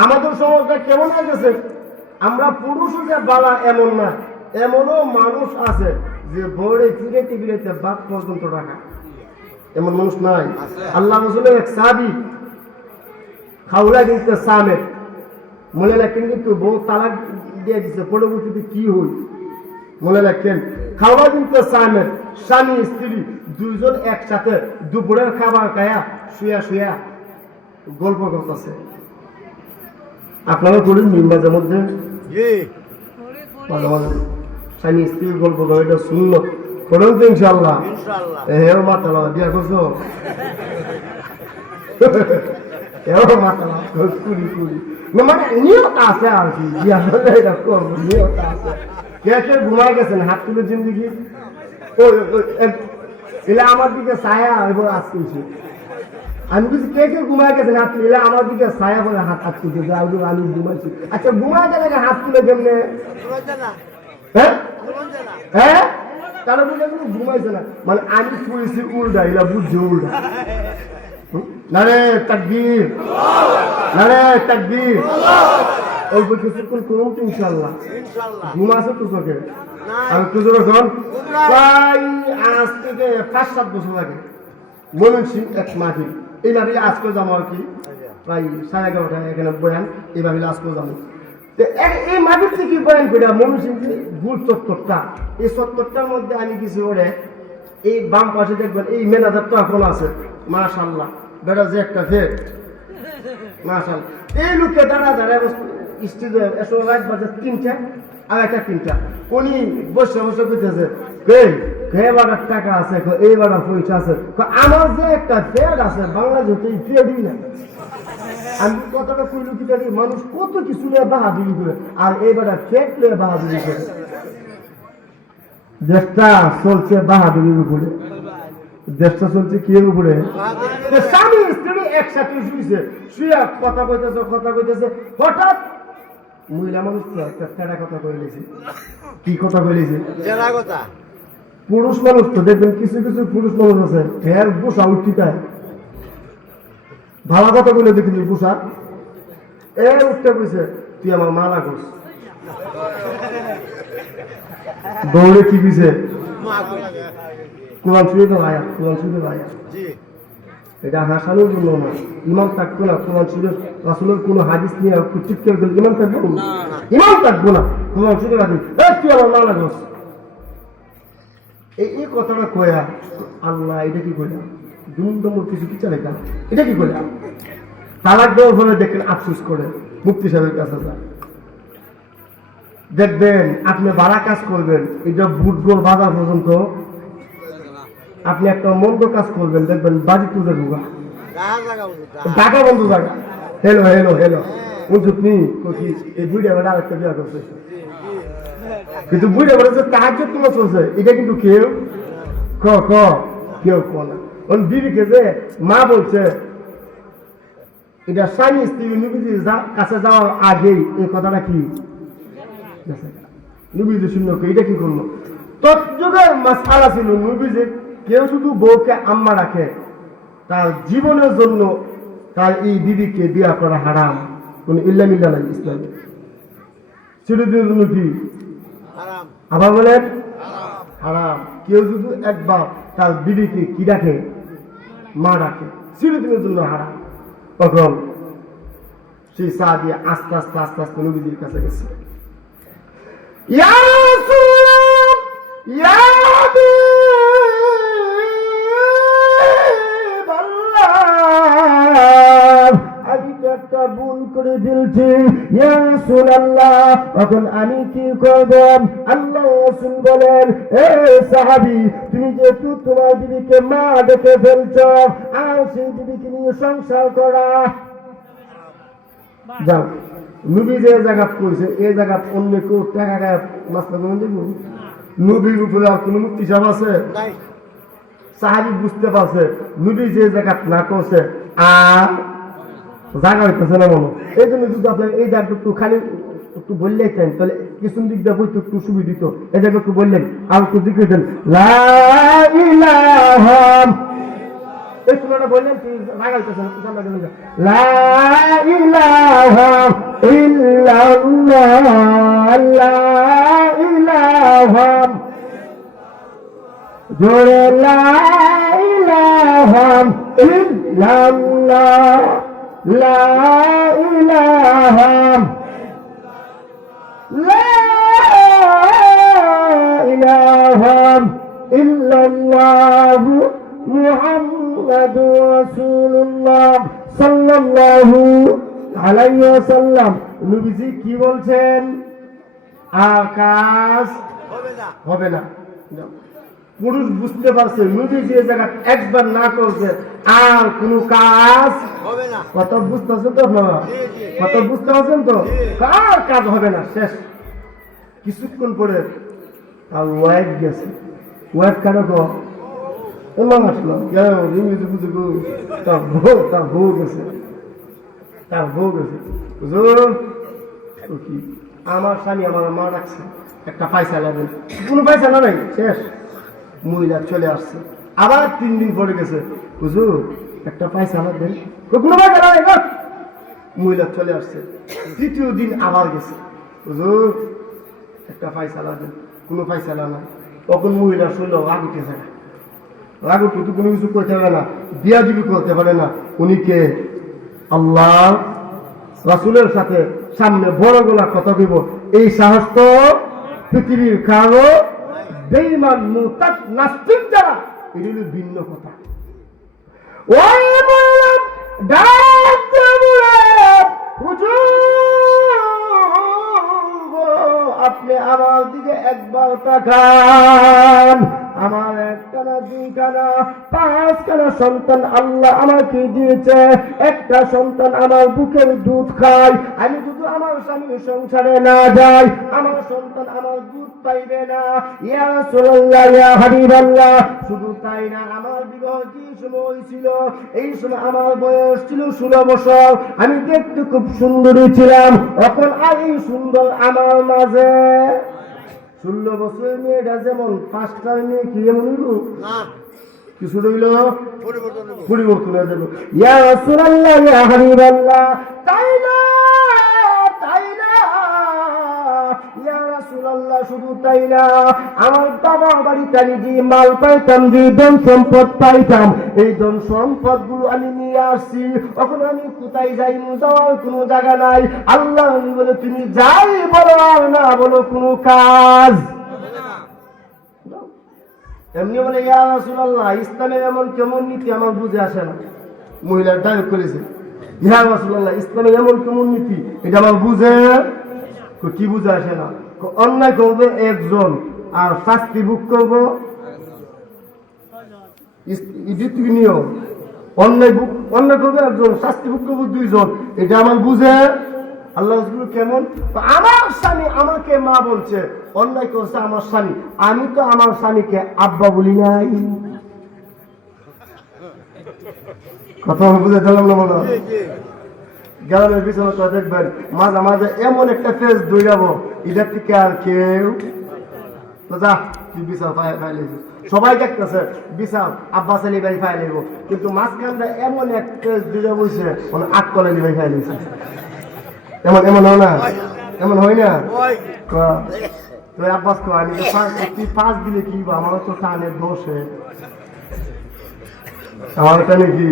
আমাদের সমাজটা কেমন হয়ে গেছে, আমরা পুরুষ যে বালা এমন না, এমনও মানুষ আছে যে বড়ে ফিরেতে ফিরেতে বাপ পর্যন্ত রাখা, এমন মানুষ নাই। আল্লাহ রাসূলের এক সাহাবী খাওলা কিন্তু সামেত মনে রাখেন, কিন্তু বউ তালাক দিয়ে দিচ্ছে, পরবর্তীতে কি হই মনে রাখেন। খাওয়া কিন্তু সামেত, স্বামী স্ত্রী দুইজন একসাথে দুপুরের খাবার খায়া শুয়া শুয়া গল্প করতেছে। আপনারা করেন মাঝে মধ্যে স্বামী স্ত্রীর গল্প করে, এটা শুনলো করেন তো ইনশাল্লাহ। এও মাতালা বিয়া করছো, এও মাতালা কুড়ি মানে নিয়ত আছে আর কি, বিয়া করলে এটা করবো, নিয়ত আছে। কে কে ঘুমায় গেছেন হাত তুলে জিন্দিগি? এলে আমার দিকে ছায়া এবার আসতেছে। আমি কিছু কে কে ঘুমায় গেছেন হাত তুলে? এলে আমার দিকে ছায়া বলে হাত আসতেছে, আমি ঘুমাইছি। আচ্ছা ঘুমায় গেলে হাত তুলে কেমনে? হ্যাঁ হ্যাঁ, তারা বলে ঘুমাইছে না, মানে আমি শুয়েছি উল্টা, এলা বুঝছে উল্টা। নারে তাকবীর, নারে তাকবীর। অল্প কিছুক্ষণ করুন তো ইনশাল্লাহ। ঘুম আছে তো চোখে? আমি তো যখন প্রায় আজ থেকে 5-7 বছর আগে ময়মনসিংহ এক মাহফিল, এই মাহফিলে আজকে যাবো আর কি, প্রায় 11:30 এখানে বয়ান, এই মাহফিলে আজকেও যাবো। এই মাহফিল থেকে বয়ান করে ময়মনসিংহ গুল চত্বরটা, এই চত্বরটার মধ্যে আমি কিছু করে এই বাম পাশে দেখবেন এই ম্যানেজারটা এখন আছে, মাশাআল্লাহ বেটা যে একটা ফের মাশাআল্লাহ। এই লোককে দাঁড়া দাঁড়ায় স্টেজে এসে রাত বাজে 3টা আর একটা 3টা, উনি বসে বসে বুঝতেছে এবার টাকা আছে, এইবার পয়সা আছে, আমার যে একটা ফের আছে বাংলাদেশে এই ফেরই না। আমি কথাটা কইল কি জানি, মানুষ কত কিছু নিয়ে বাহাদুরি করে, আর এইবার ফেক নিয়ে বাহাদুরি করে। দেশটা চলছে বাহাদুরির উপরে, দেশটা চলছে কি এর উপরে? স্বামী স্ত্রী একসাথে শুয়েছে, শুয়ে কথা কইতেছে, হঠাৎ মহিলা মানুষ তো একটা তেড়া কথা কয়ে গেছে। কি কথা কয়ে গেছে? পুরুষ মানুষ তো দেখবেন কিছু কিছু পুরুষ মানুষ আছে ফের বসা উঠিতায় ভালো কথা বলে দেখি বসা উঠতে কইছে, তুই আমার মালা করছ। দৌড়ে কি দিছে? কোরআন শরীফে আয়াত, কোরআন শরীফে আয়াত। এটা হাসানোর জন্য না, ইমান থাকবো না। কোরআন শরীফ রাসূলের কোনো হাদিস নিয়ে চিৎকার করলে ইমান থাকবো না, ইমান থাকবো না। কোরআন শরীফে হাদিস, তুই আমার মালা করছ। এই কথাটা কয়া আল্লাহ এটা কি কইলাম, দুমদম কিছু কি চালাই না, এটা কি কইলাম। তালাক দেওয়ার ফলে দেখেন আফসোস করে মুফতি সাহেবের কাছে যায়, দেখবেন আপনি বাড়া কাজ করবেন, এটা বুটবল বাজার পর্যন্ত আপনি একটা মন্দ কাজ করবেন, দেখবেন বাজি তুলে ঢুকা ঢাকা বন্ধু জায়গা। হেলো হেলো হেলো উঠুতনি এই বুড়িয়া বেড়া আরেকটা বিয়া করছে, কিন্তু বুড়িয়া বেড়া যে তাহাজ্জুদ তোমার চলছে, এটা কিন্তু কেউ কেউ না। বিবিকে যে মা বলছে, এটা স্বামী স্ত্রী নবীজি কাছে যাওয়ার আগেই এই কথাটা কি নবীজি শুনল, এটা কি করলো? তৎযুগের মাসআলা ছিল নবীজি কেউ শুধু বউকে আম্মা রাখে, তার জীবনের জন্য তার এই বিবিকে বিয়া করা হারাম, কোন ইল্লা মিল্লা নাই ইসলামে। চিরদিনের জন্য কি আবার বলেন হারাম। কেউ যদি একবার তার বিবিকে কি রাখে, মা রাখে, চিরদিনের জন্য হারাম। তখন সেই সাহাবী আস্তে আস্তে আস্তে আস্তে নবীজির কাছে গেছে, ইয়া রাসূলুল্লাহ, ইয়া হাবিবাল্লাহ, আমি তো একটা ভুল করে ফেলছি, ইয়া রাসূলুল্লাহ, এখন আমি কি করব? আল্লাহ রাসূল বলেন, এ সাহাবী, তুমি যেহেতু তোমার বিবিকে মা ডেকে ফেলছো, আর সেই বিবিকে নিয়ে সংসার করা যাও। নবী যে জায়গা করছে এই জায়গা অন্য কেউ টাকা গায়ে মাস্তা করে দেব? নবীর উপরে আর কোন মুক্তি সাহেব আছে? সাহাবী বুঝতে পারছে নবী যে জায়গা না করছে আর জায়গা হইতেছে না মনে। এই জন্য যদি আপনার এই জায়গাটা একটু খালি একটু বললেই চান, তাহলে কিছু দিক দিয়ে বইতে একটু সুবিধা দিত। এই জায়গা একটু বললেন আর একটু দিকে দেন, লা ইলাহা, এই শোনাটা বললেন তুই রাগা হইতেছে না, লা ইলাহা ইল্লাল্লাহ, লা ইলাহা, জোরে লা ইলাহা ইল্লাল্লাহ, লা ইলাহা, লা ইলাহা ইল্লাল্লাহ, মুহাম্মাদুর রাসূলুল্লাহ সাল্লাল্লাহু আলাইহি ওয়াসাল্লাম। নবীজি কি বলছেন? আকাশ হবে না। পুরুষ বুঝতে পারছে নবী যে জায়গা একবার না করছে আর কোন কাজ হবে না। কত বুঝতে পারছেন তো আপনারা? কত বুঝতে পারছেন তো? কার কাজ হবে না, শেষ। কিছুক্ষণ পরে তার ওয়াইফ গেছে, ওয়াইফ কেন গো এমন আসলো, তার বউ গেছে, তার বউ গেছে, আমার স্বামী আমার মা রাখছে, একটা পয়সা লাগবে, কোনো পয়সা না নাই, শেষ। মহিলা চলে আসছে, আবার 3 দিন পরে গেছে, হুজুর একটা পয়সা লাগবে, কোনো পয়সা নাই, মহিলা চলে আসছে। তৃতীয় দিন আবার গেছে, হুজুর একটা ফাইসালা দেন, কোনো ফাইসালা নাই। তখন মহিলা শুনল রাগ উঠে যায়, রাগ উঠে তো কোনো কিছু করতে পারে না, বিয়া দিবি করতে পারে না। উনি কে? আল্লাহ রাসূলের সাথে সামনে বড় গলা কথা দিব, এই সাহস তো পৃথিবীর কারো বেঈমান মুরতাদ নাস্তিক যারা, এটা হলো ভিন্ন কথা। ওই মহিলা ডাক দিয়ে বলে, হুজুর আপনি আমার দিকে একবার তাকান, আমার একখানা দুইখানা পাঁচখানা সন্তান আল্লাহ আমাকে দিয়েছে, একটা সন্তান আমার বুকের দুধ খায়, আমি যদি আমার স্বামীর সংসারে না যাই আমার সন্তান আমার দুধ পাইবে না। ইয়া রাসূলুল্লাহ, ইয়া হাবিবাল্লাহ, শুধু তাই না, আমার বিবাহ যে সময় ছিল এই সময় আমার বয়স ছিল 16 বছর, আমি দেখতে খুব সুন্দরী ছিলাম। এখন আর এই সুন্দর আমার মাঝে 16 বছরের মেয়েটা যেমন 5টার মেয়ে কি এমন হইল কিছু রইল পরিবর্তন হয়ে যাবে। ইয়া রাসূলুল্লাহ, ইয়া হাবিবাল্লাহ, তাই না তাই না ইয়া রাসূলুল্লাহ, শুধু তাই না, আমার বাবা বাড়িতে আমি যে মাল পাইতাম, যে ধন সম্পদ পাইতাম, এই ধন সম্পদ গুলো আমি নিয়ে আসছি। এখন আমি কোথায় যাই, যাওয়ার কোনো জায়গা নাই। আল্লাহ বলে তুমি যাই বলো আর না বলো কোনো কাজ। এমনি বলে ইয়া রাসূলুল্লাহ, ইসলামের এমন কেমন নীতি আমার বুঝে আসে না। মহিলা ডাইরেক্ট করেছে, ইয়া রাসূলুল্লাহ ইসলামের এমন কেমন নীতি এটা আমার বুঝে কি বুঝে আসে না। অন্যায় করবে একজন আর শাস্তি ভোগ করবো নিয়ম, অন্যায় করবে একজন শাস্তি ভোগ করবো 2 জন, এটা আমার বুঝে। আল্লাহ কেমন? আমার স্বামী আমাকে মা বলছে, অন্যায় করছে আমার স্বামী, আমি তো আমার স্বামীকে আব্বা বলি নাই। কথা বুঝে দিলাম না বলো? গ্রামের পিছনে তো দেখবেন মাঝে মাঝে এমন একটা ফেস দৌড়াবো, এটা থেকে আর কেউ যা তুই বিশাল ফাইলে সবাই দেখতেছে বিশাল আব্বা আলী ভাই ফাইলেব, কিন্তু মাঝখানটা এমন এক ফেস দৌড়া বইছে মানে আকল আলী ভাই ফাইলেছে। এমন এমন হয় না, এমন হয় না? তুই আব্বাস কো আমি তুই 5 দিলে কি আমার তো টানের দোষে আমার কানে কি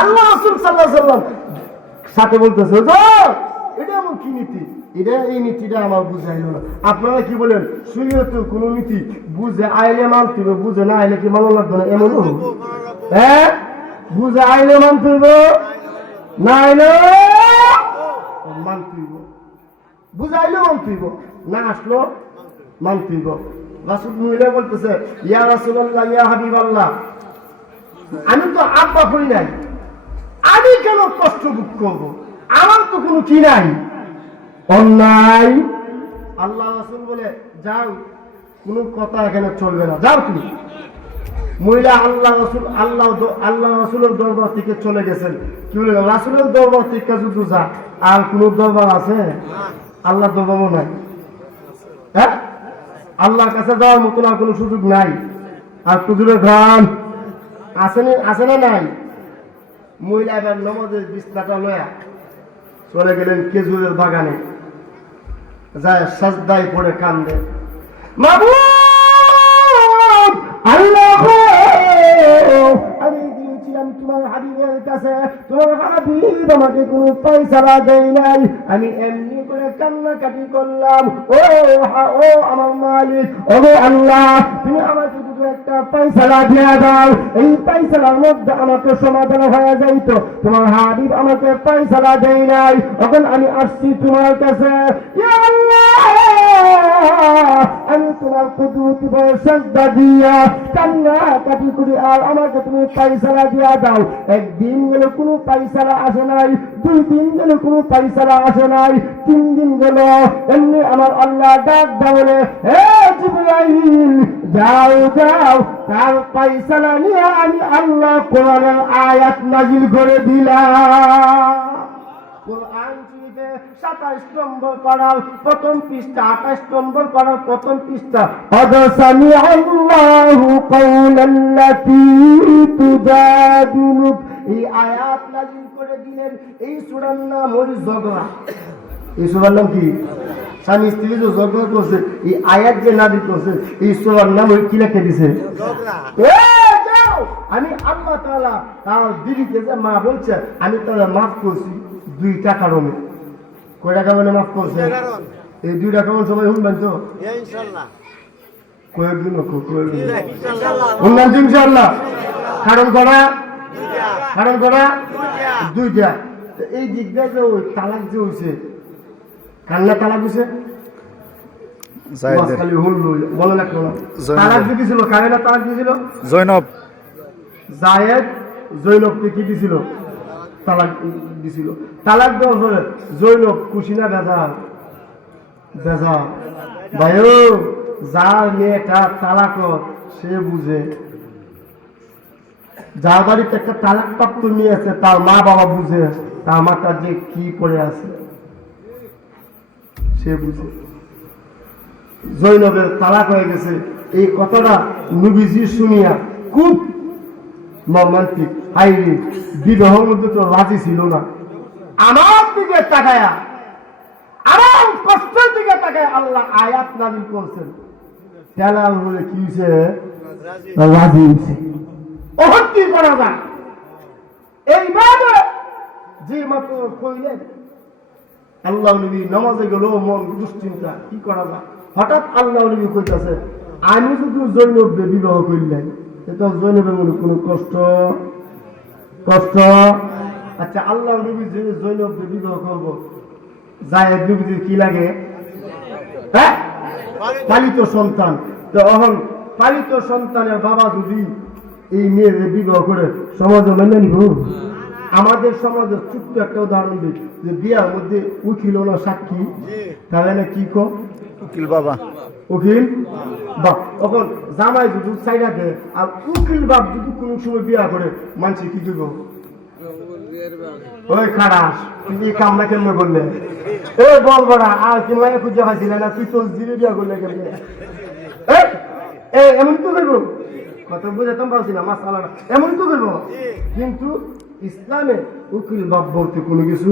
আল্লাহ রাসূল সাল্লাল্লাহু আলাইহি ওয়াসাল্লাম সাথে বলতেছে, এটা এমন কি নীতি, এটা এই নীতিটা আমার বুঝাইলো না। আপনারা কি বলেন, শরীয়তের কোন নীতি বুঝে আইলে মানতে হবে, বুঝে না আইলে কি মানো লাগবে না? এমন হ্যাঁ, বুঝে আইলে মানতে হবে, না আইলে মানতে হইব, বুঝাইলে মানতে হইব, না আসলো মানতে হইব। রাসূল মহিলা বলতেছে, ইয়া রাসূলুল্লাহ, ইয়া হাবিবাল্লাহ, আমি তো আব্বা করি নাই, আমি কেন কষ্ট ভোগ করবো? আমার তো কোনো কি নাই, অন্যায়। আল্লাহ রাসূল বলে যাও, কোনো কথা এখানে চলবে না, যাও তুমি। মহিলা আল্লাহ রাসূলের দরবার থেকে চলে গেছেন। কি বলে, রাসূলের দরবার থেকে যদি যা আর কোন দরবার আছে? আল্লাহ দরবারও নাই, হ্যাঁ, আল্লাহর কাছে যাওয়ার মতন আর কোনো সুযোগ নাই। আর কুজুরের ঘাম আছে না নাই? মহিলা এবার নমাজের বিছনাটা লয়া চলে গেলেন খেজুরের বাগানে, যায় সাজদায় পড়ে কান্দে, মাবুদ আল্লাহ, আমি গিয়েছিলাম তোমার হাবিবের কাছে, তোমার হাবিব আমাকে কোনো পয়সা দেয় নাই, আমি এমনি করে কান্নাকাটি করলাম, ও আমার মালিক, ও আল্লাহ, তুমি আমাকে শুধু একটা পয়সা দিয়ে দাও, এই পয়সার মধ্যে আমাকে সমাধান হয়ে যাইতো। তোমার হাবিব আমাকে পয়সা দেয় নাই, এখন আমি আসছি তোমার কাছে, ইয়া আল্লাহ, আমি তোমার কুদরতি বলে সাজদা দিয়া কান্নাকাটি করি, আর আমাকে তুমি পয়সা দিয়া দাও। একদিন গেল কোনো পয়সা আসে নাই, 2 দিন গেল কোনো পয়সা আসে নাই, 3 দিন গেল, এমনি আমার আল্লাহ ডাক দাও বলে, হে জিবরাইল, যাও যাও, তার পয়সা নিয়ে আমি আল্লাহ কোরআনের আয়াত নাজিল করে দিলাম। কোরআন 27 নম্বর পাড়ার প্রথম পৃষ্ঠা, 28 নম্বর পাড়ার প্রথম পৃষ্ঠা, قد سمع الله قول التي تجادلك, এই আয়াত নাযিল করে দিলেন এই সূরার নাম হল ঝগড়া। এই সূরার নাম কি? স্বামী স্ত্রী যে ঝগড়া করছে এই আয়াত যে নাযিল করছে এই সূরার নাম কি লিখে দিছে? আমি আল্লাহ তাআলা তার দিদিকে যে মা বলছে আমি তাহলে মাফ করছি 2টা কারণে। কয়টা কারণে মাফ করছে? এই 2টা কারণ সবাই শুনবেন তো ইনশাআল্লাহ। কয়েকদিন শুনবেন তো ইনশাআল্লাহ। কারণ করা 2টা। এই দিকটা যে ওই তালাক যে হয়েছে কান্না তালাক হয়েছে খালি হলো মনে লাগলো না। তালাক যে দিছিল কারে না তালাক দিছিল? জৈনব। জায়েদ জৈনবকে কি দিছিল? তালাক দিছিল। তালাক দেওয়ার পরে জৈনব খুশি না বেজার? বেজার। ভাইও যার মেয়েটা তালাক সে বুঝে, যার বাড়িতে একটা তালাক প্রাপ্ত মেয়ে আছে তার মা বাবা বুঝে তার মাতার যে কি করে আছে সে বুঝে। জৈনবের তালাক হয়ে গেছে এই কথাটা নবীজি শুনিয়া খুব মর্মান্তিক, হাইরে বিবাহের মধ্যে তো রাজি ছিল না। আমার দিকে তাকায়া, আমার কষ্টের দিকে তাকায় আল্লাহ আয়াত নাযিল করছেন। তেলাল বলে কি হয়েছে? রাজি হয়েছে। ওহন কি করা যায়? এইভাবে যে মাত্র কইলেন আল্লাহ নবী নামাজে গেল মন দুশ্চিন্তা, কি করা যায়? হঠাৎ আল্লাহ নবী কইতাছে আমি যদি জৈনবকে বিবাহ করলেন এটা জৈনবের মনে কোনো কষ্ট? আচ্ছা আল্লাহ নবী যে জৈনবকে বিবাহ করবো জায়েদ নবীর কি লাগে? হ্যাঁ, পালিত সন্তান। তো এখন পালিত সন্তানের বাবা যদি এই মেয়ের বিবাহ করে সমাজে মেনে নিব? আমাদের সমাজের ছোট্ট একটা উদাহরণ দিই যে বিয়ার মধ্যে উকিল না সাক্ষী, তাহলে না কি কম? উকিল বাবা। উকিল বাপ। এখন জামাই যদি চাইরা দেয় আর উকিল বাপ যদি কোনো সময় বিয়া করে মানুষ কি দিব? ওই খারাস তুই এই কামনা কেমন করলে? এই বল বড়া আর কি মায়ের খুঁজে পাইছিল না তুই তোর জিরে বিয়া করলে কেমনে? এমন তো করবো কত বুঝাতাম পারছি না মাসালাটা, এমন তো করবো। কিন্তু ইসলামে উকিল বাপ বলতে কোনো কিছু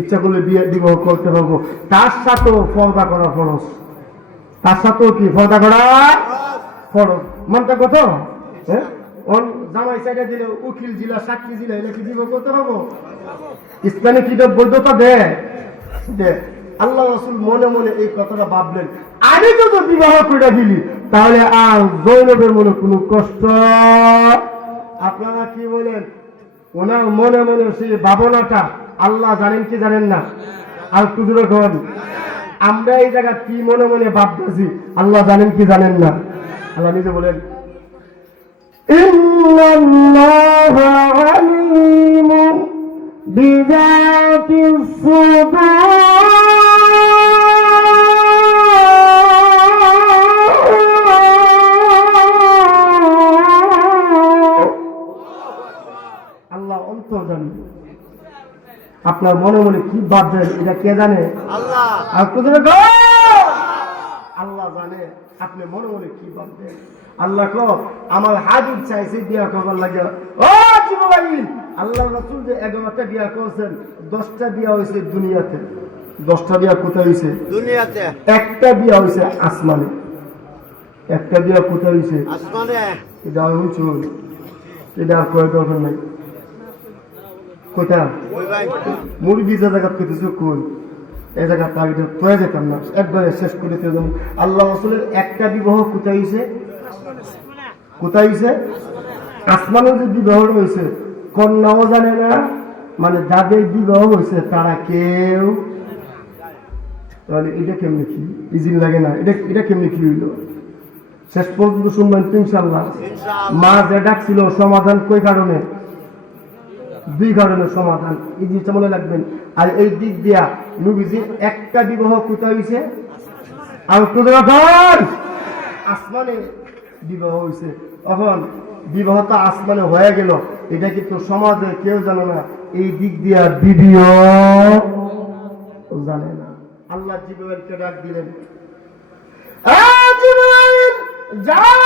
ইচ্ছা করলে বিয়ে বিবাহ করতে পারবো। তার সাথেও পর্দা করা ফরজ। তার সাথেও কি পর্দা করা ফরজ? মানটা কত? হ্যাঁ, জামাই সাইডে দিলে উকিল জিলা সাক্ষী জিলা এটা কি বিবাহ করতে পারবো? ইসলামে কি বৈধতা দেয়? আল্লাহ রাসূল মনে মনে এই কথাটা ভাবলেন আমি যদি বিবাহ করে দিলি তাহলে আর জৈনবের মনে কোনো কষ্ট। আপনারা কি বলেন? ওনার মনে মনে সেই ভাবনাটা আল্লাহ জানেন কি জানেন না? আর কুজুরে ঘন আমরা এই জায়গা কি মনে মনে ভাবতেছি আল্লাহ জানেন কি জানেন না? আল্লাহ নিজে বলেন ইন্নাল্লাহা আলীমুন বিযাতিস সুদূর। আল্লাহ অন্তর্জামী। আপনার মনে মনে কি ভাবছেন এটা কে জানে? আল্লাহ। আর আল্লাহ জানে আপনি মনে মনে কি ভাবছেন। আল্লাহ কো আমার হাবিব চাইছে বিয়া করবার লাগে। ও জিবরাইল, আল্লাহ রাসূল যে 11টা বিয়া করেছেন 10টা বিয়া হয়েছে দুনিয়াতে। 10টা বিয়া কোথায় হয়েছে? দুনিয়াতে। একটা বিয়া হয়েছে আসমানে। একটা বিয়া কোথায় হয়েছে? আসমানে। এটা হয়েছে এটা কয় দরকার নাই। কোথা মুরগি যে জায়গা পেতেছে কই এই জায়গা তাগিটা প্রয়ে যেতাম না একবারে শেষ করে দিতে যেমন আল্লাহ রাসূলের একটা বিবাহ কোথায় হয়েছে? কোথায় হয়েছে? আসমানের যে বিবাহ হয়েছে কন্যাও জানে না, মানে যাদের বিবাহ হয়েছে তারা কেউ। তাহলে এটা কেমনি কি ইজিন লাগে না? এটা কেমনি কি হইল? শেষ পর্যন্ত শুনবেন ইনশাআল্লাহ। মা যে ডাকছিল সমাধান কই কারণে? 2 কারণের সমাধান। এই জিনিসটা মনে রাখবেন। আর এই দিক দিয়া নবীজির একটা বিবাহ কোথায় হয়েছে? আর আসমানে বিবাহ হয়েছে। এখন বিবাহটা আসমানে হয়ে গেল এটা কিন্তু সমাজে কেউ জানে না। এই দিক দিয়া বিবিও জানে না। আল্লাহ জিবরাইলকে ডাক দিলেন, জিবরাইল যাও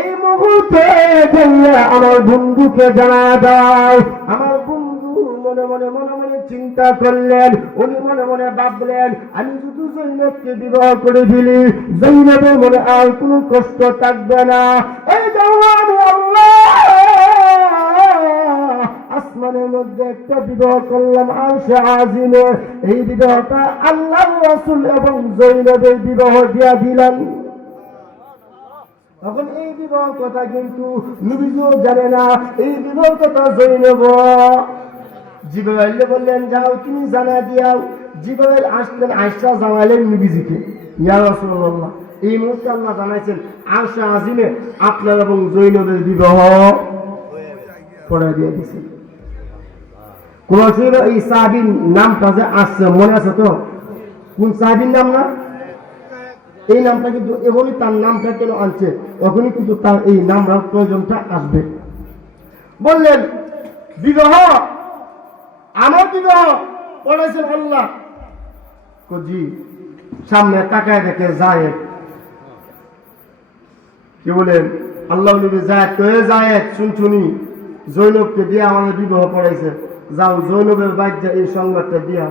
এই উঠে গেলে আমার বন্ধুকে জানা দাও। আমার বন্ধু মনে মনে মনে মনে চিন্তা করলেন, উনি মনে মনে ভাবলেন আমি যদি জৈনবকে বিবাহ করে ফেলি জৈনবের মনে আর কোনো কষ্ট থাকবে না। এই জন্য আমি আল্লাহ আসমানের মধ্যে একটা বিবাহ করলাম আরশে আজিমে। এই বিবাহটা আল্লাহ রাসূল এবং জৈনবের বিবাহ দিয়া দিলেন। তখন এই বিবাহ কথা কিন্তু নবীও জানে না, এই বিবাহ কথা জৈনব জিবরাইল বললেন যাও তুমি জানা দিয়াও। জিবরাইল আসলেন, আয়েশা জানালেন নবীজিকে, ইয়া রাসূলুল্লাহ এই মুহূর্তে আল্লাহ জানাইছেন আরশে আজিমে আপনার এবং জৈনবের বিবাহ করে দিয়ে দিয়েছেন। কোন ছিল এই সাহাবীর নামটা যে আসছে মনে আছে তো? কোন সাহাবীর নাম না? এই নামটা কিন্তু এখনই তার নামটা কেন আনছে, ওখানে কিন্তু তার এই নামটা প্রয়োজনটা আসবে। বললেন বিবাহ আমার বিবাহ করেছেন আল্লাহ। জি সামনে তাকায় দেখে জায়েদ, কি বলেন আল্লাহ নবী জায়েদ তো জায়েদ শুনছুনি জৈনবকে দিয়ে আমাদের বিবাহ করাইছে, যাও জৈনবের বাচ্চা এই সংবাদটা দিয়া।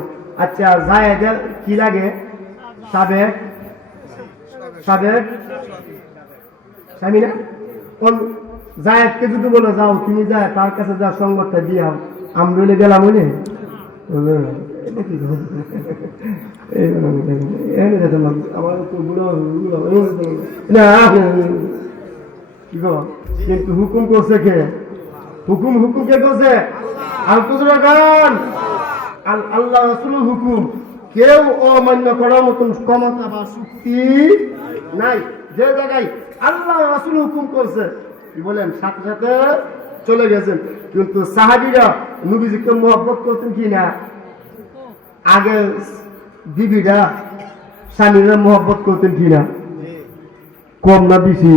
আচ্ছা জায়েদের কি লাগে? সাবেক সাবেক স্বামী না? জায়েদকে যদি বলে যাও তুমি যায় তার কাছে যা সংবাদটা দিয়া আমরা গেলাম বলে কিন্তু হুকুম করছে কে? হুকুম হুকুম কে করছে? আল্লাহ রাসূলের হুকুম কেউ অমান্য করার মতন ক্ষমতা বা শক্তি নাই। যে জায়গায় আল্লাহ রাসূল হুকুম করছে কি বলেন সাথে সাথে চলে গেছেন। কিন্তু সাহাবীরা নবীজিকে মহব্বত করতেন কি না? আগে বিবিরা স্বামীরা মহব্বত করতেন কি না? কম না বেশি?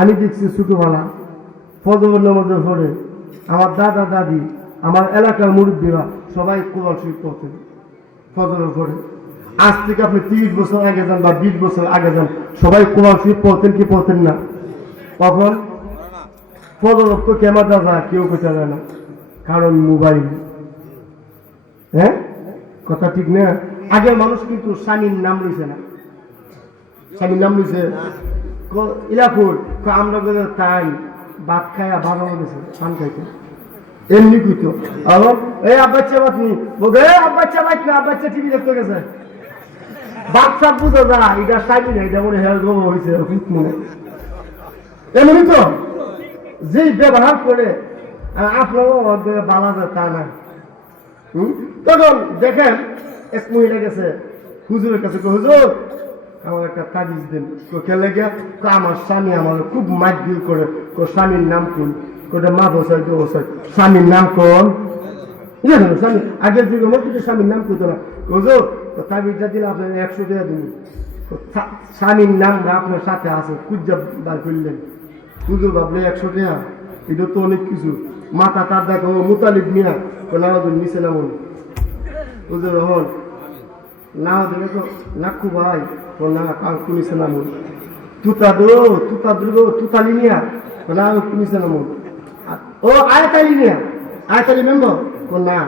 আমি দেখছি ছোটবেলা ফজরের নামাজের পরে আমার দাদা দাদি আমার এলাকার মুরব্বীরা সবাই কোরআন শরীফ পড়তেন ফজরের পরে। আজ থেকে আপনি 30 বছর আগে যান বা 20 বছর আগে যান, সবাই কোরআন শরীফ পড়তেন কি পড়তেন না? কখন ফজর তো কেমন দাদা কেউ কোথায় যায় না, কারণ মোবাইল। হ্যাঁ কথা ঠিক না? আগের মানুষ কিন্তু স্বামীর নাম লইছে না, স্বামীর নাম লইছে ইলাকুর আমরা তাই ভাত খায়া ভালো গেছে পান খাইতে এমনি কইতো। এই আব্বাচ্চা বাতনি বলবে আব্বাচ্চা বাইক না, আব্বাচ্চা টিভি দেখতে গেছে। বাচ্চা বুঝো যা এটা স্বামী না, এটা মনে হেল গম হয়েছে মনে এমনি তো যে ব্যবহার করে আপনারও বালা যায় তা না। তখন দেখেন এক মহিলা গেছে হুজুরের কাছে, হুজুর আমার একটা তাবিজ দেন। খেলে গিয়া আমার স্বামী আমার খুব মারধর করে, স্বামীর নাম কোন? কোটা মা বসাই তো বসাই স্বামীর নাম কোন? স্বামী আগের যুগে মধ্যে স্বামীর নাম কইতো না। হুজুর তাবিজটা দিলে আপনার 100 টাকা দিন, স্বামীর নাম আপনার সাথে আছে কুজ্জা বার করলেন। হুজুর ভাবলে 100 টাকা, এটা তো অনেক কিছু। মাথা তার দেখো মুতালিব মিয়া নামাজুল নিচে নামুন। হুজুর হন না দিলে তো নাকু ভাই না কুনিছে নামুন। তুতা দো তুতা দুর্গ তুতালি নিয়া না কুনিছে নামুন। ও আয়াতালি নিয়া আয়াতালি মেম্বর না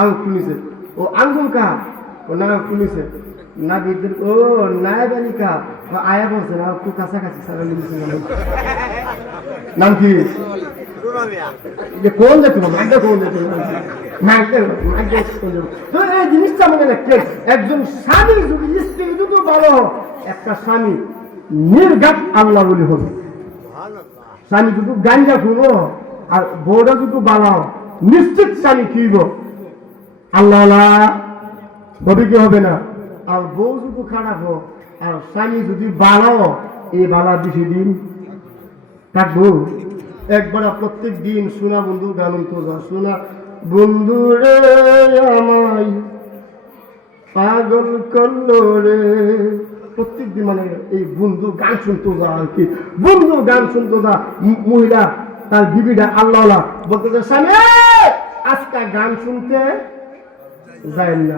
আউ কুনিছে। ও আঙ্গুল কা না কুনিছে না বিদ্যুৎ ও নায়াবালিকা আয়া বলছে না খুব কাছাকাছি সারা মিলিছে নাম কি? কোন যেত কোন যেত এই জিনিসটা মনে রাখতে, একজন স্বামী যদি স্ত্রী দুটো ভালো, একটা স্বামী নির্ঘাত আল্লাহ বলি হবে। স্বামী দুটো গাঞ্জা খুবো আর বউটা দুটো বালাও, নিশ্চিত স্বামী কিব আল্লাহ হবে কি হবে না। আর বউ যদি খারাপ হোক আর স্বামী যদি বালাও, এই বালা বেশি দিন থাকবো। একবার প্রত্যেক দিন শোনা বন্ধু গান তো যা শোনা বন্ধু রে আমায় পাগল করলো রে। প্রত্যেক দিন মানে এই বন্ধু গান শুনতো যা আর কি, বন্ধু গান শুনতো যা। মহিলা তার বিবিটা আল্লাহ বলতে স্বামী আজকে গান শুনতে যায় না,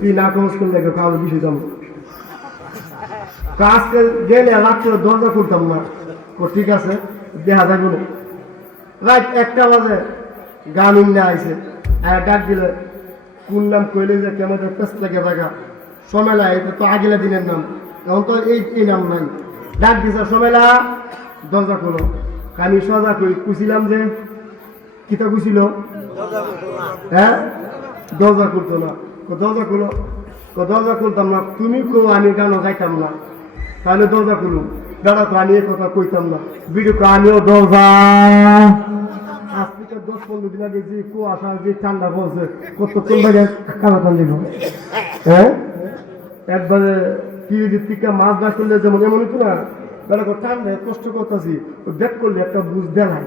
তুই না খোঁজ করলে কারো বেশি যাবো। আজকে গেলে রাত্রে দরজা খুলতাম না, ঠিক আছে দেখা যাবে না। রাত 1টা বাজে গান উন্নে আইছে আর ডাক দিলে কোন নাম কইলে যে কেমন পেস থেকে বাগা সমেলা, এটা তো আগিলা দিনের নাম, এখন তো এই নাম নাই। ডাক দিছে সমেলা দরজা খোলো। আমি সজা কুছিলাম যে কিতা কুছিল, হ্যাঁ দরজা খুলতো না। দরজা খুলো, দরজা খুলতাম না। তুমি কো আমি গানও গাইতাম না, তাহলে দরজা খুলো। দাদা তো আমি এই কথা কইতাম না। বিড়ি আমিও দরজা আজ থেকে 10-15 দিন আগে যে কুয়াশা যে ঠান্ডা পড়ছে কত কোন কামাতাম দিব। হ্যাঁ একবারে টিভি থেকে মাছ বাস করলে যেমন এমন হতো না, বেলা ঠান্ডায় কষ্ট করতেছি ব্যাক করলে একটা বুঝ দেয়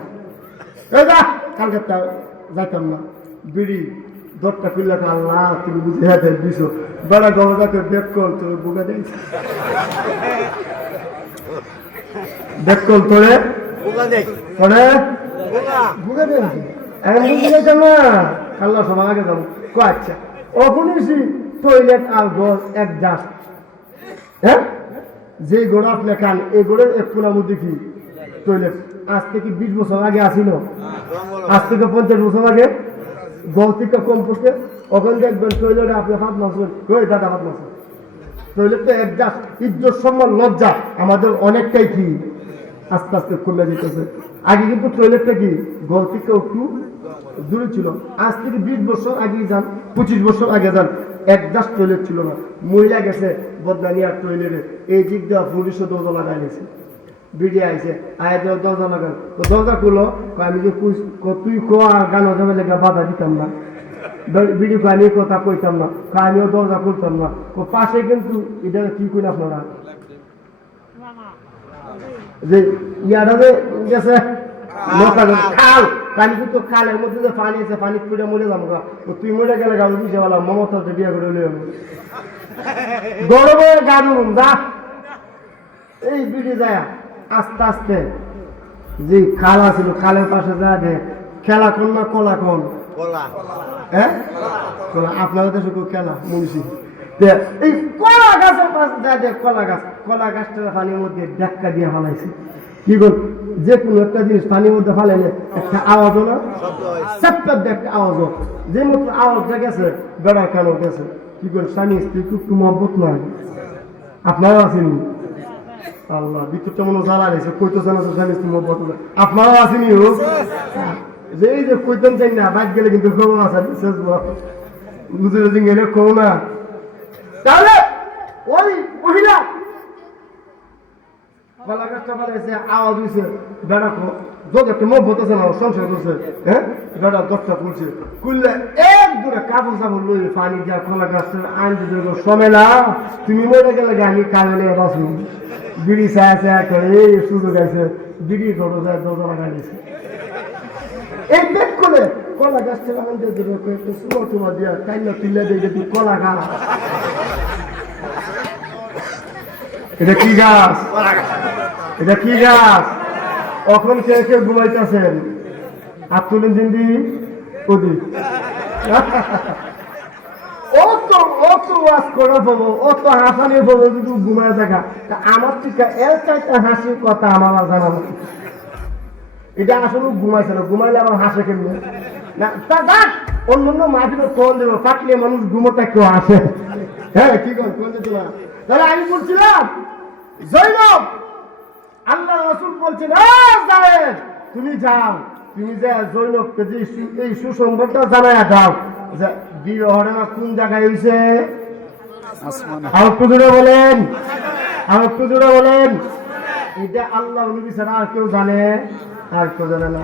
কালকে যাইতাম না। বিড়ি দরটা খুললে আল্লাহ তুমি বুঝে হাতে দিছো বেড়া গবাকে ব্যাক কল তোর বুকা দিয়েছি, ব্যাক কল তোরে তোরে বুকে দিয়েছি। এখন বুঝলাম না আল্লাহ সবার আগে যাবো। আচ্ছা অপনিসি টয়লেট আর ঘর এক জাস্ট, হ্যাঁ যে গোড়া আপনি খান এই গোড়ের এক কোনার মধ্যে কি টয়লেট। আজ থেকে 20 বছর আগে আসিল, আজ থেকে 50 বছর আগে গৌতিকা কমপক্ষে ওখানে দেখবেন টয়লেটে আপনি হাত মাসবেন, ওই দাদা হাত মাসবেন। টয়লেটটা এক জাস্ট ইজ্জত সম্মান লজ্জা আমাদের অনেকটাই কি আস্তে আস্তে কমে যেতেছে। আগে কিন্তু টয়লেটটা কি গৌতিকা একটু দূরে ছিল। আজ থেকে 20 বছর আগে যান, 25 বছর আগে যান, এক জাস্ট টয়লেট ছিল না। মহিলা গেছে বদনানিয়ার টয়লেটে এই দিক দেওয়া পুলিশও দরজা লাগাই গেছে। বিড়ি আইছে আয় দেওয়া দরজা লাগান, দরজা খুলো। আমি যে তুই গান যাবে লেগে বাধা দিতাম না, বিড়ি আমি কথা কইতাম না, আমিও দরজা খুলতাম না। পাশে কিন্তু এটা কি করি আপনারা যে ইয়ারা যে গেছে খাল, পানি কিন্তু খালের মধ্যে যে পানি আছে পানি পুড়ে মরে যাবো। তুই মরে গেলে গাড়ি দিছে বলা মমতা বিয়ে করে গরমে গাড়ি যা এই বিড়ি যায় আস্তে আস্তে যে খাল আছিল খালের পাশে যা দে খেলা কোন না কলা কোন, হ্যাঁ আপনাদের দেশে খেলা মনীষী এই কলা গাছের পাশে যা দে কলা গাছটা পানির মধ্যে ধাক্কা দিয়ে ফেলাইছে। কি কর যে কোনো একটা জিনিস পানির মধ্যে ফেলাইলে একটা আওয়াজ হলো, একটা আওয়াজ, যে মতো আওয়াজটা গেছে বেড়া কেন গেছে। কি করে স্বামী স্ত্রী একটু মহব্বত নয়, আপনারাও আসেনি। আল্লাহ ভিতরটা মনে জ্বালা রয়েছে, কইতো জানা স্বামী স্ত্রী মহব্বত নয়, আপনারাও আসেনি। যে এই যে কইতেন চাই না বাইক গেলে কিন্তু খবর আছে বুঝে গেলে কো না। তাহলে ওই মহিলা কলা গাছটা ফেলাইছে, আওয়াজ হয়েছে, বেড়া যত একটা মহব্বত আছে না সংসার করছে, হ্যাঁ বেড়া দশটা খুলছে, খুললে এক দূরে কাপড় চাপড় লই পানি দিয়া কলা গাছটা আইন দিতে সমেলা তুমি মরে গেলে আমি কালে বাসু বিড়ি চায়া চায়া করে এই সুযোগ আছে বিড়ি ধরো যায় দরজা লাগাই দিয়েছে। এই বেগ করে কলা গাছটা আমাদের সুমা টুমা দিয়া কাইলা তুলে দিয়ে তুই কলা গাছ, এটা কি গাছ, এটা কি গাছ? এখন কে কে ঘুমাইতেছেন আত্মলিন জিন্দি ওদি অত ওয়াজ করা পাবো, অত হাসানি পাবো কিন্তু ঘুমায় থাকা। আমার থেকে এর চাইতে হাসির কথা আমার জানা না। এটা আসলে ঘুমাইছে না, ঘুমাইলে আমার হাসে কেমনি না তা অন্য মাটিতে ফোন দেবো পাকলে মানুষ ঘুমোতে কেউ আসে। হ্যাঁ কি কর কোন দিত না। তাহলে আমি বলছিলাম জৈনব আল্লাহ রাসূল বলছেন তুমি যাও, তুমি যে জৈনবকে যে এই সুসংবাদটা জানায়া দাও যে বিবাহটা কোন জায়গায় হয়েছে। আর একটু জোরে বলেন, আর একটু জোরে বলেন। এটা আল্লাহ নবী ছাড়া আর কেউ জানে, আর কেউ জানে না।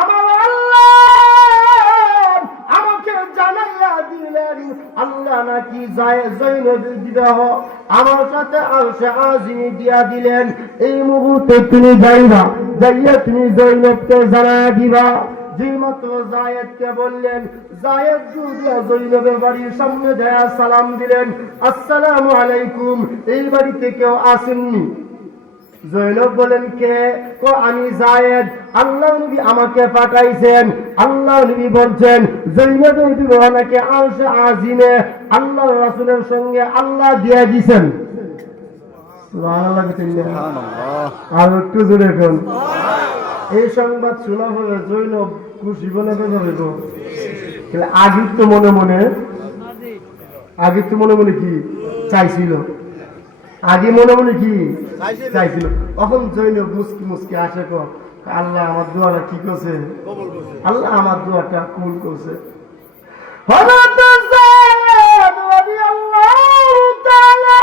আমার আল্লাহ আমাকে জানাইয়া দিলেন আল্লাহ নাকি জৈনবের বিবাহ আমার সাথে আরশে আজিমে দিয়া দিলেন। এই মুহূর্তে তুমি যাইবা, যাইয়া তুমি জৈনবকে জানাইয়া দিবা। যে মাত্র জায়েদকে বললেন, জায়েদ জৈনবের বাড়ির সামনে দেয়া সালাম দিলেন, আসসালামু আলাইকুম। এই বাড়িতে কেউ আসেননি। জৈনব বলেন কে? আমি জায়েদ, আল্লাহ নবী আমাকে পাঠাইছেন। আল্লাহ নবী বলছেন জৈনবের বিবাহ নাকি আরশে আজিমে আল্লাহ রাসূলের সঙ্গে আল্লাহ দিয়ে দিয়েছেন। সুবহানাল্লাহ বলেন না? আর একটু জোরে এখন এই সংবাদ শোনা হলে জৈনব খুশি বলে বেজাবে গো। আগের তো মনে মনে কি চাইছিল, আগে মনে মনে কি চাইছিল। তখন জৈনব মুস্কি মুস্কি আসে কো, আল্লাহ আমার দোয়াটা কি করছে, আল্লাহ আমার দোয়াটা কবুল করছে। হযরত যায়েদ রাদিয়াল্লাহু তাআলা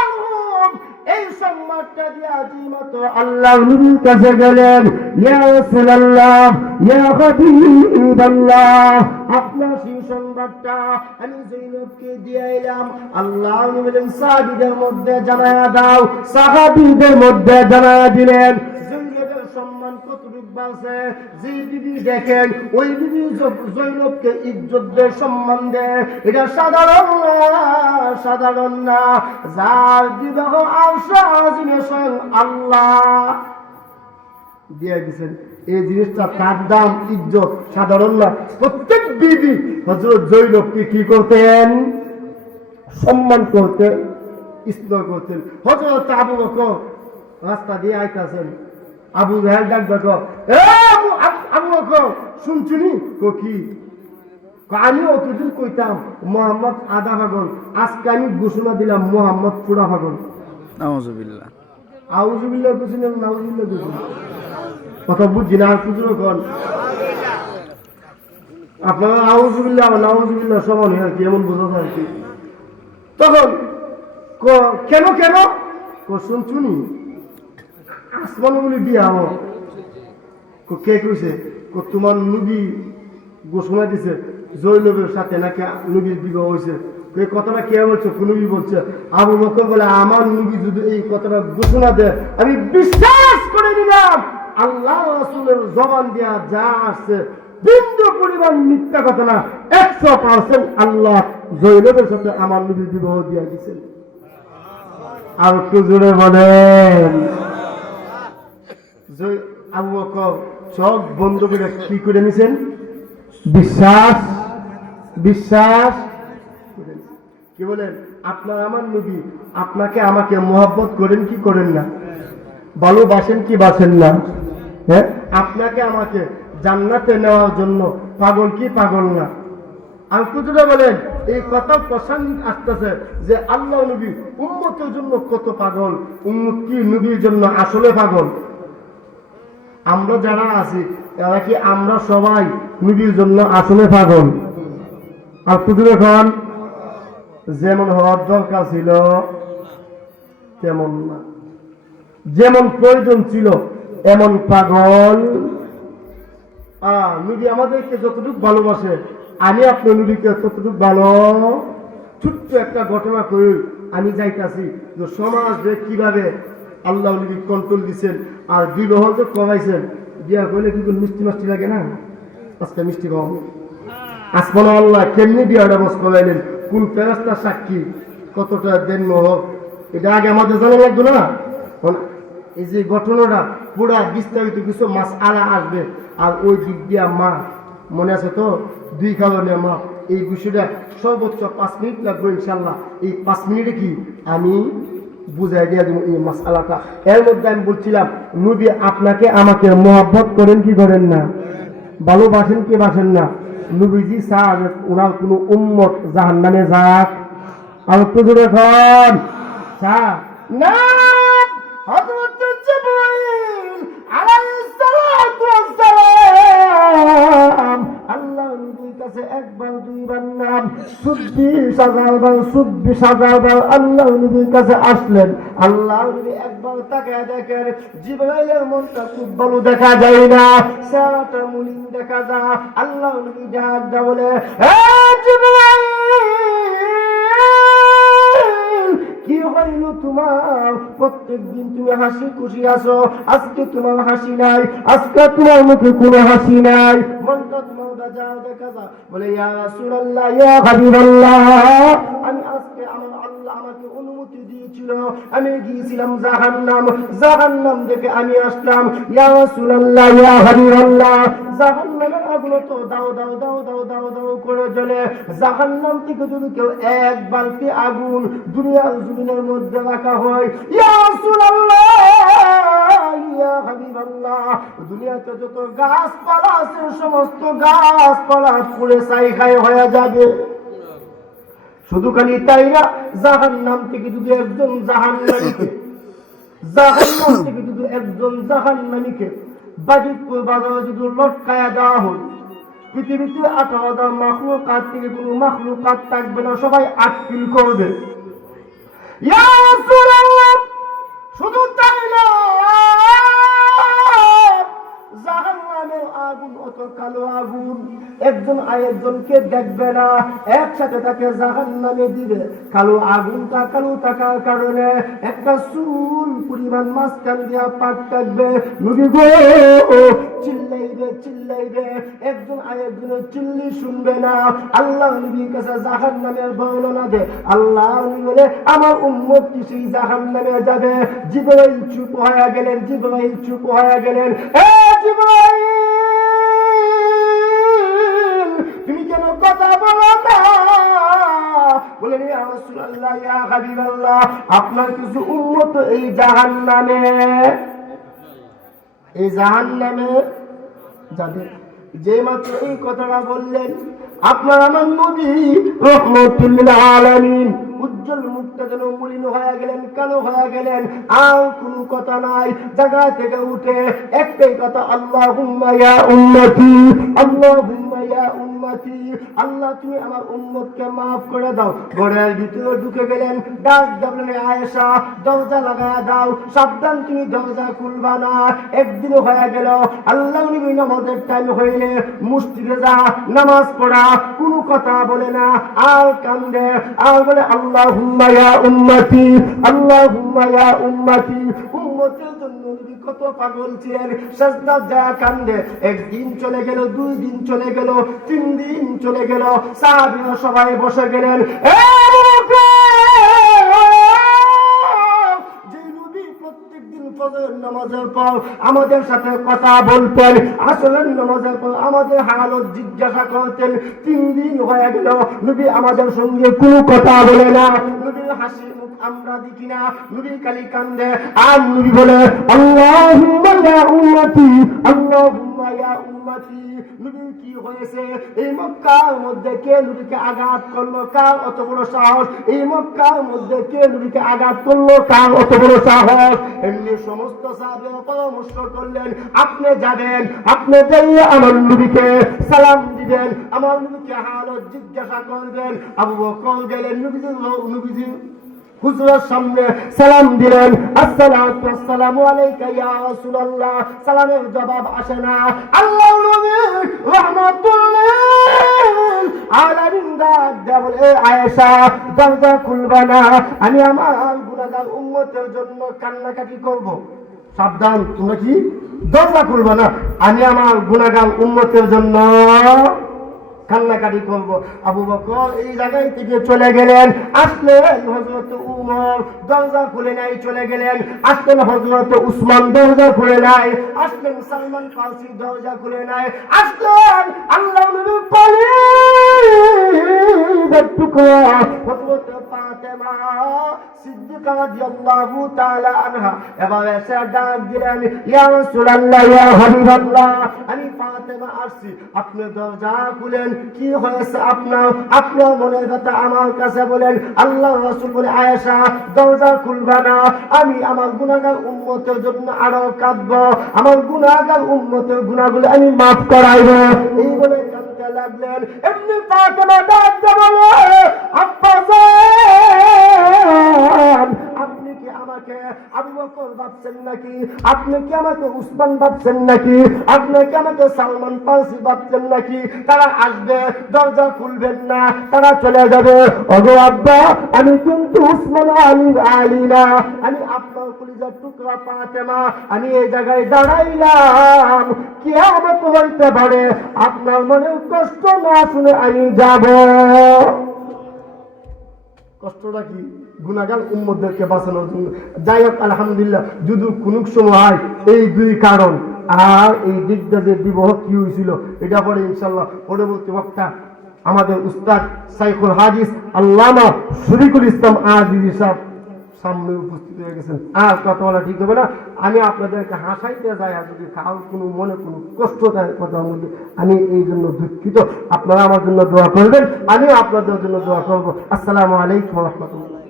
এই সংবাদটা দিয়ে আজিমাতো আল্লাহর নবীর কাছে গেলেন, ইয়া রাসূলুল্লাহ, ইয়া হাবিবাল্লাহ, আপনার সেই সংবাদটা আমি জৈনবকে দিয়ে এলাম। আল্লাহর নবী বলেন, সাহাবীদের মধ্যে জানায়া দাও। সাহাবীদের মধ্যে জানায়া দিলেন। জৈনবের সম্মান কতটুকু বাড়ছে, যে বিবি দেখেন ওই বিবি জৈনবকে ইজ্জত দেয়, সম্মান দেয়, এটা সাধারণ না। যার বিবাহ আরশে আজিমে স্বয়ং আল্লাহ দিয়ে দিয়েছেন, এই জিনিসটা তার দাম, ইজ্জত সাধারণ না। প্রত্যেক বিবি হযরত জৈনবকে কি করতেন, সম্মান করতেন, স্নেহ করতেন। হযরত আবু বকর রাস্তা দিয়ে আইতাছেন, আবু জাহেল ডাক দেখো, এ আবু বকর শুনছুনি? কো কি? আমি অতদিন কইতাম মোহাম্মদ আধা পাগল, আজকে আমি ঘোষণা দিলাম মোহাম্মদ পুরা পাগল। নাউজুবিল্লাহ। আউযুবিল্লাহ কুছিলেন, নাউযুবিল্লাহ কুছিলেন, কথা বুঝছি না। আর কুছুর কন আপনারা আউযুবিল্লাহ নাউযুবিল্লাহ সমান হয় কি, এমন বোঝা যায় কি? তখন কেন শুনছুনি আসমানগুলি দিয়ে আমার কে কইছে? তোমার নবী ঘোষণা দিছে জৈনবের সাথে নাকি নবীর বিবাহ হয়েছে। এই কথাটা কে বলছে? নবী বলছে। আবু বকর বলে, আমার নবী যদি এই কথাটা ঘোষণা দেয় আমি বিশ্বাস করে নিলাম আল্লাহ রাসূলের জবান দিয়া যা আসছে বিন্দু পরিমাণ মিথ্যা কথা না, 100% আল্লাহ জৈনবের সাথে আমার নবীর বিবাহ দিয়া দিচ্ছেন। আর একটু জোরে বলেন। আবু বকর সব বন্ধ করে কি করে নিছেন? বিশ্বাস কি বলেন? আপনার আমার নবী আপনাকে আমাকে মোহাব্বত করেন কি করেন না? ভালোবাসেন কি বাসেন না? হ্যাঁ, আপনাকে আমাকে জান্নাতে নেওয়ার জন্য পাগল কি পাগল না? আর কুতুরা বলেন, এই কথা প্রসঙ্গ আসতেছে যে আল্লাহ নবী উম্মতের জন্য কত পাগল, উম্মত কি নবীর জন্য আসলে পাগল? আমরা যারা আছি এরা কি আমরা সবাই নবীর জন্য আসলে পাগল? আর কুতুরা এখন যেমন হওয়ার দরকার ছিল তেমন না, যেমন প্রয়োজন ছিল এমন পাগল। নবী আমাদেরকে যতটুকু ভালোবাসে আমি আপনার নবীকে ততটুকু ভালো। ছোট্ট একটা ঘটনা করি, আমি যাইতাছি যে সমাজে কিভাবে আল্লাহ নবী কন্ট্রোল দিচ্ছেন আর বিবাহ যে কমাইছেন। বিয়া করলে কিন্তু মিষ্টি মাষ্টি লাগে না, আজকে মিষ্টি কম। আসমান আল্লাহ কেমনি বিয়াটা বস করাইলেন, কোন ফেরেশতার সাক্ষী, কতটা দেন হোক, এটা আগে আমাদের জানা লাগতো না। এই যে ঘটনাটা পুরা বিস্তারিত কিছু মাস আলা আসবে। আর ওই দিক দিয়া মা মনে আছে তো, 2 কারণে মা এই বিষয়টা সর্বোচ্চ 5 মিনিট লাগবে ইনশাল্লাহ। এই 5 মিনিটে কি আমি বুঝাই দিয়ে দেবো এই মাসআলাটা। এর মধ্যে আমি বলছিলাম নবী আপনাকে আমাকে মোহাব্বত করেন কি করেন না, ভালোবাসেন কি বাসেন না? নবীজি চান ওনার কোন উম্মত জাহান্নামে যাক। আর একটু জোরে এখন না। হযরত জিবরাইল আলাইহিস সালাতু ওয়াস সালাম আল্লাহ নবীর কাছে একবার দুইবার নাম 24,000 বার আল্লাহ নবীর কাছে আসলেন। আল্লাহ নবী একবার তাকায় দেখেন জিবরাইলের মনটা খুব ভালো দেখা যায় না, সারাটা মুলিন দেখা যায়। আল্লাহ নবী ডাক দেয়া বলে, এ জিবরাইল কি হইল তোমার? প্রত্যেক দিন তুমি হাসি খুশি আছো, আজকে তোমার হাসি নাই, আজকে তোমার মুখে কোনো হাসি নাই, মনটা তোমার বেজার দেখা যায়। বলে ইয়া রাসূলুল্লাহ, ইয়া হাবিবাল্লাহ, আমি আজকে আমার আল্লাহ আমাকে অনুমতি দিয়েছিল, আমি গিয়েছিলাম জাহান্নাম দেখে আমি আসলাম। ইয়া রাসূলুল্লাহ, ইয়া হাবিবাল্লাহ, জাহান্নামের আগুন তো দাও দাও দাও দাও দাও দাও করে জ্বলে। জাহান্নাম থেকে যদি কেউ এক বালতি আগুন দুনিয়ার জমিনের মধ্যে রাখা হয়, ইয়া রাসূলুল্লাহ, ইয়া হাবিবাল্লাহ, দুনিয়াতে যত গাছপালা আছে সমস্ত গাছপালা পুড়ে ছাই হয়ে যাবে। শুধু খালি তাই না, জাহান্নাম থেকে যদি একজন জাহান্নামীকে বাজিতপুর বাজারে যদি লটকায়া দেওয়া হয়, পৃথিবীতে 18,000 মাখলুকাত থেকে কোনো মাখলুকাত থাকবে না, সবাই আটকিল করবে। ইয়া রাসূলুল্লাহ, শুধু তাই না, জাহান্নামের আগুন অত কালো আগুন, একজন আরেকজনকে দেখবে না, একসাথে তাকে জাহান্নামে দিবে। কালো আগুনটা কালো থাকার কারণে একটা চুল পরিমাণ মাঝখান দিয়া পাক থাকবে। নবী গো, চিল্লাইবে, একজন আরেকজনের চিল্লি শুনবে না। আল্লাহ নবীর কাছে জাহান্নামের বর্ণনা দেয়। আল্লাহ নবী বলে, আমার উম্মত কি সেই জাহান্নামে যাবে? জিবরাইল চুপ হয়ে গেলেন। তুমি কেন কথা বলো না? বলেন, ইয়া রাসূলুল্লাহ, ইয়া হাবিবাল্লাহ, আপনার কিছু উম্মত এই জাহান্নামে যাবে। যে মাত্র এই কথাটা বললেন, আপনার আমার নবী রাহমাতুল আলামিন উজ্জ্বল মুখটা যেন মলিন হয়ে গেলেন, কালো হয়ে গেলেন। আর কোনো কথা নাই, জায়গা থেকে উঠে একটাই কথা, আল্লাহুম্মা ইয়া উম্মতি, আল্লাহুম্মা ইয়া উম্মতি, আল্লাহ তুমি আমার উম্মতকে মাফ করে দাও। ঘরের ভিতরে ঢুকে গেলেন, ডাক দিলেন, আয়েশা দরজা লাগায়া দাও, সাবধান তুমি দরজা খুলবা না। একদিন হয়ে গেল, আল্লাহ নবী নামাজের টাইম হইলে মসজিদে যা, নামাজ পড়া, কোনো কথা বলে না, আর কান্দে, আর বলে, আল্লাহুম্মা ইয়া উম্মতি, আল্লাহুম্মা ইয়া উম্মতি। উম্মতের জন্য নবী কত পাগল ছিলেন, সাজদা যা কান্দে। একদিন চলে গেল, 2 দিন চলে গেল, 3 দিন চলে গেল, সাহাবীরা সবাই বসে গেলেন। নামাজের পর আমাদের সাথে কথা বলতেন, আসরের নামাজের পর আমাদের হালত জিজ্ঞাসা করতেন। 3 দিন হয়ে গেল, নবী আমাদের সঙ্গে কোনো কথা বলে না, নবীর হাসি মুখ আমরা দেখি না, নবী খালি কান্দে। আর নবী বলে, আল্লাহুম্মা ইয়া উম্মতি, আল্লাহুম্মা ইয়া উম্মতি। নবীর কি হয়েছে? এই মক্কার মধ্যে কে নবীকে আঘাত করলো? কার অত বড় সাহস? এই মক্কার মধ্যে কে নবীকে আঘাত করলো? কার অত বড় সাহস? এমনি সমস্ত সাহাবীরা পরামর্শ করলেন, আপনি যাবেন, আপনি যাইয়ে আমার নবীকে সালাম দিবেন, আমার নবীকে হালত জিজ্ঞাসা করবেন। আবু বকর গেলেন নবীজি হুজুরের সামনে সালাম দিলেন, আসসালাতু ওয়াসসালামু আলাইকা ইয়া রাসূলুল্লাহ। সালামের জবাব আসে না। আল্লাহর নবী রাহমাতুল্লাহ আলামিন ডাক দেয়া বলে, আয়েশা দরজা খুলবা না, আমি আমার গুনাহগার উম্মতের জন্য কান্নাকাটি করব। সাবধান, তোমরা কি দরজা খুলবা না, আমি আমার গুনাহগার উম্মতের জন্য কান্নাকাটি করব। আবু বকর এই জায়গায় থেকে চলে গেলেন। আসলেন হযরত উমর, দরজা খুলে নাই, চলে গেলেন। আসলেন হযরত উসমান, দরজা খুলে নাই। আসলেন সালমান ফারসি, দরজা খুলে নাই। আসলেন আল্লাহর নবী পালিত টুকরা হযরত ফাতেমা সিদ্দিকা রাদিয়াল্লাহু তাআলা আনহা। এবার এসে ডাক দিলেন, ইয়া রাসূলুল্লাহ, ইয়া হাবিবাল্লাহ, আমি ফাতেমা আসছি, আপনি দরজা খুলেন। কি হয়েছে আপনার মনের কথা আমার কাছে বলেন। আল্লাহ রাসূল বলে, আয়েশা দরজা খুলবা না, আমি আমার গুনাহগার উম্মতের জন্য আরো কাঁদবো, আমার গুনাহগার উম্মতের গুনাহগুলো আমি মাফ করাইব। এই বলে কাঁদতে লাগলেন। এমনি ফাতেমা ডাক দিয়ে বলে, আব্বা যান, আপনি কি আমাকে আবু বকর ভাবছেন নাকি? আপনি কি আমাকে উসমান ভাবছেন নাকি? আপনি কি আমাকে সালমান ফারসি ভাবছেন নাকি? তারা আসবে, দরজা খুলবেন না, তারা চলে যাবে। ওগো আব্বা, আমি কিন্তু উসমান আলী না, আমি আপনার কলিজার টুকরা ফাতেমা। আমি এই জায়গায় দাঁড়াইলাম, কিয়ামত হইতে পারে, আপনার মনে কষ্ট না শুনে আমি যাব। কষ্টটা কি গুনাহগার উম্মতদেরকে বাঁচানোর জন্য। যাই হোক, আলহামদুলিল্লাহ, যদি কোনো সময় হয় এই দুই কারণ আর এই দিকটা যে বিবাহ কি হয়েছিল এটা পরে ইনশাল্লাহ পরবর্তী বক্তা আমাদের উস্তাদ শাইখুল হাদিস আল্লামা শরীফুল ইসলাম আজিজি সাহেব সামনে উপস্থিত হয়ে গেছেন। আর কথা বলা ঠিক হবে না, আমি আপনাদেরকে হাসাইতে যাই আর যদি কারোর কোনো মনে কোনো কষ্ট দেয় কথার মধ্যে, আমি এই জন্য দুঃখিত। আপনারা আমার জন্য দোয়া করবেন, আমিও আপনাদের জন্য দোয়া করবো। আসসালামু আলাইকুম ওয়া রাহমাতুল্লাহ।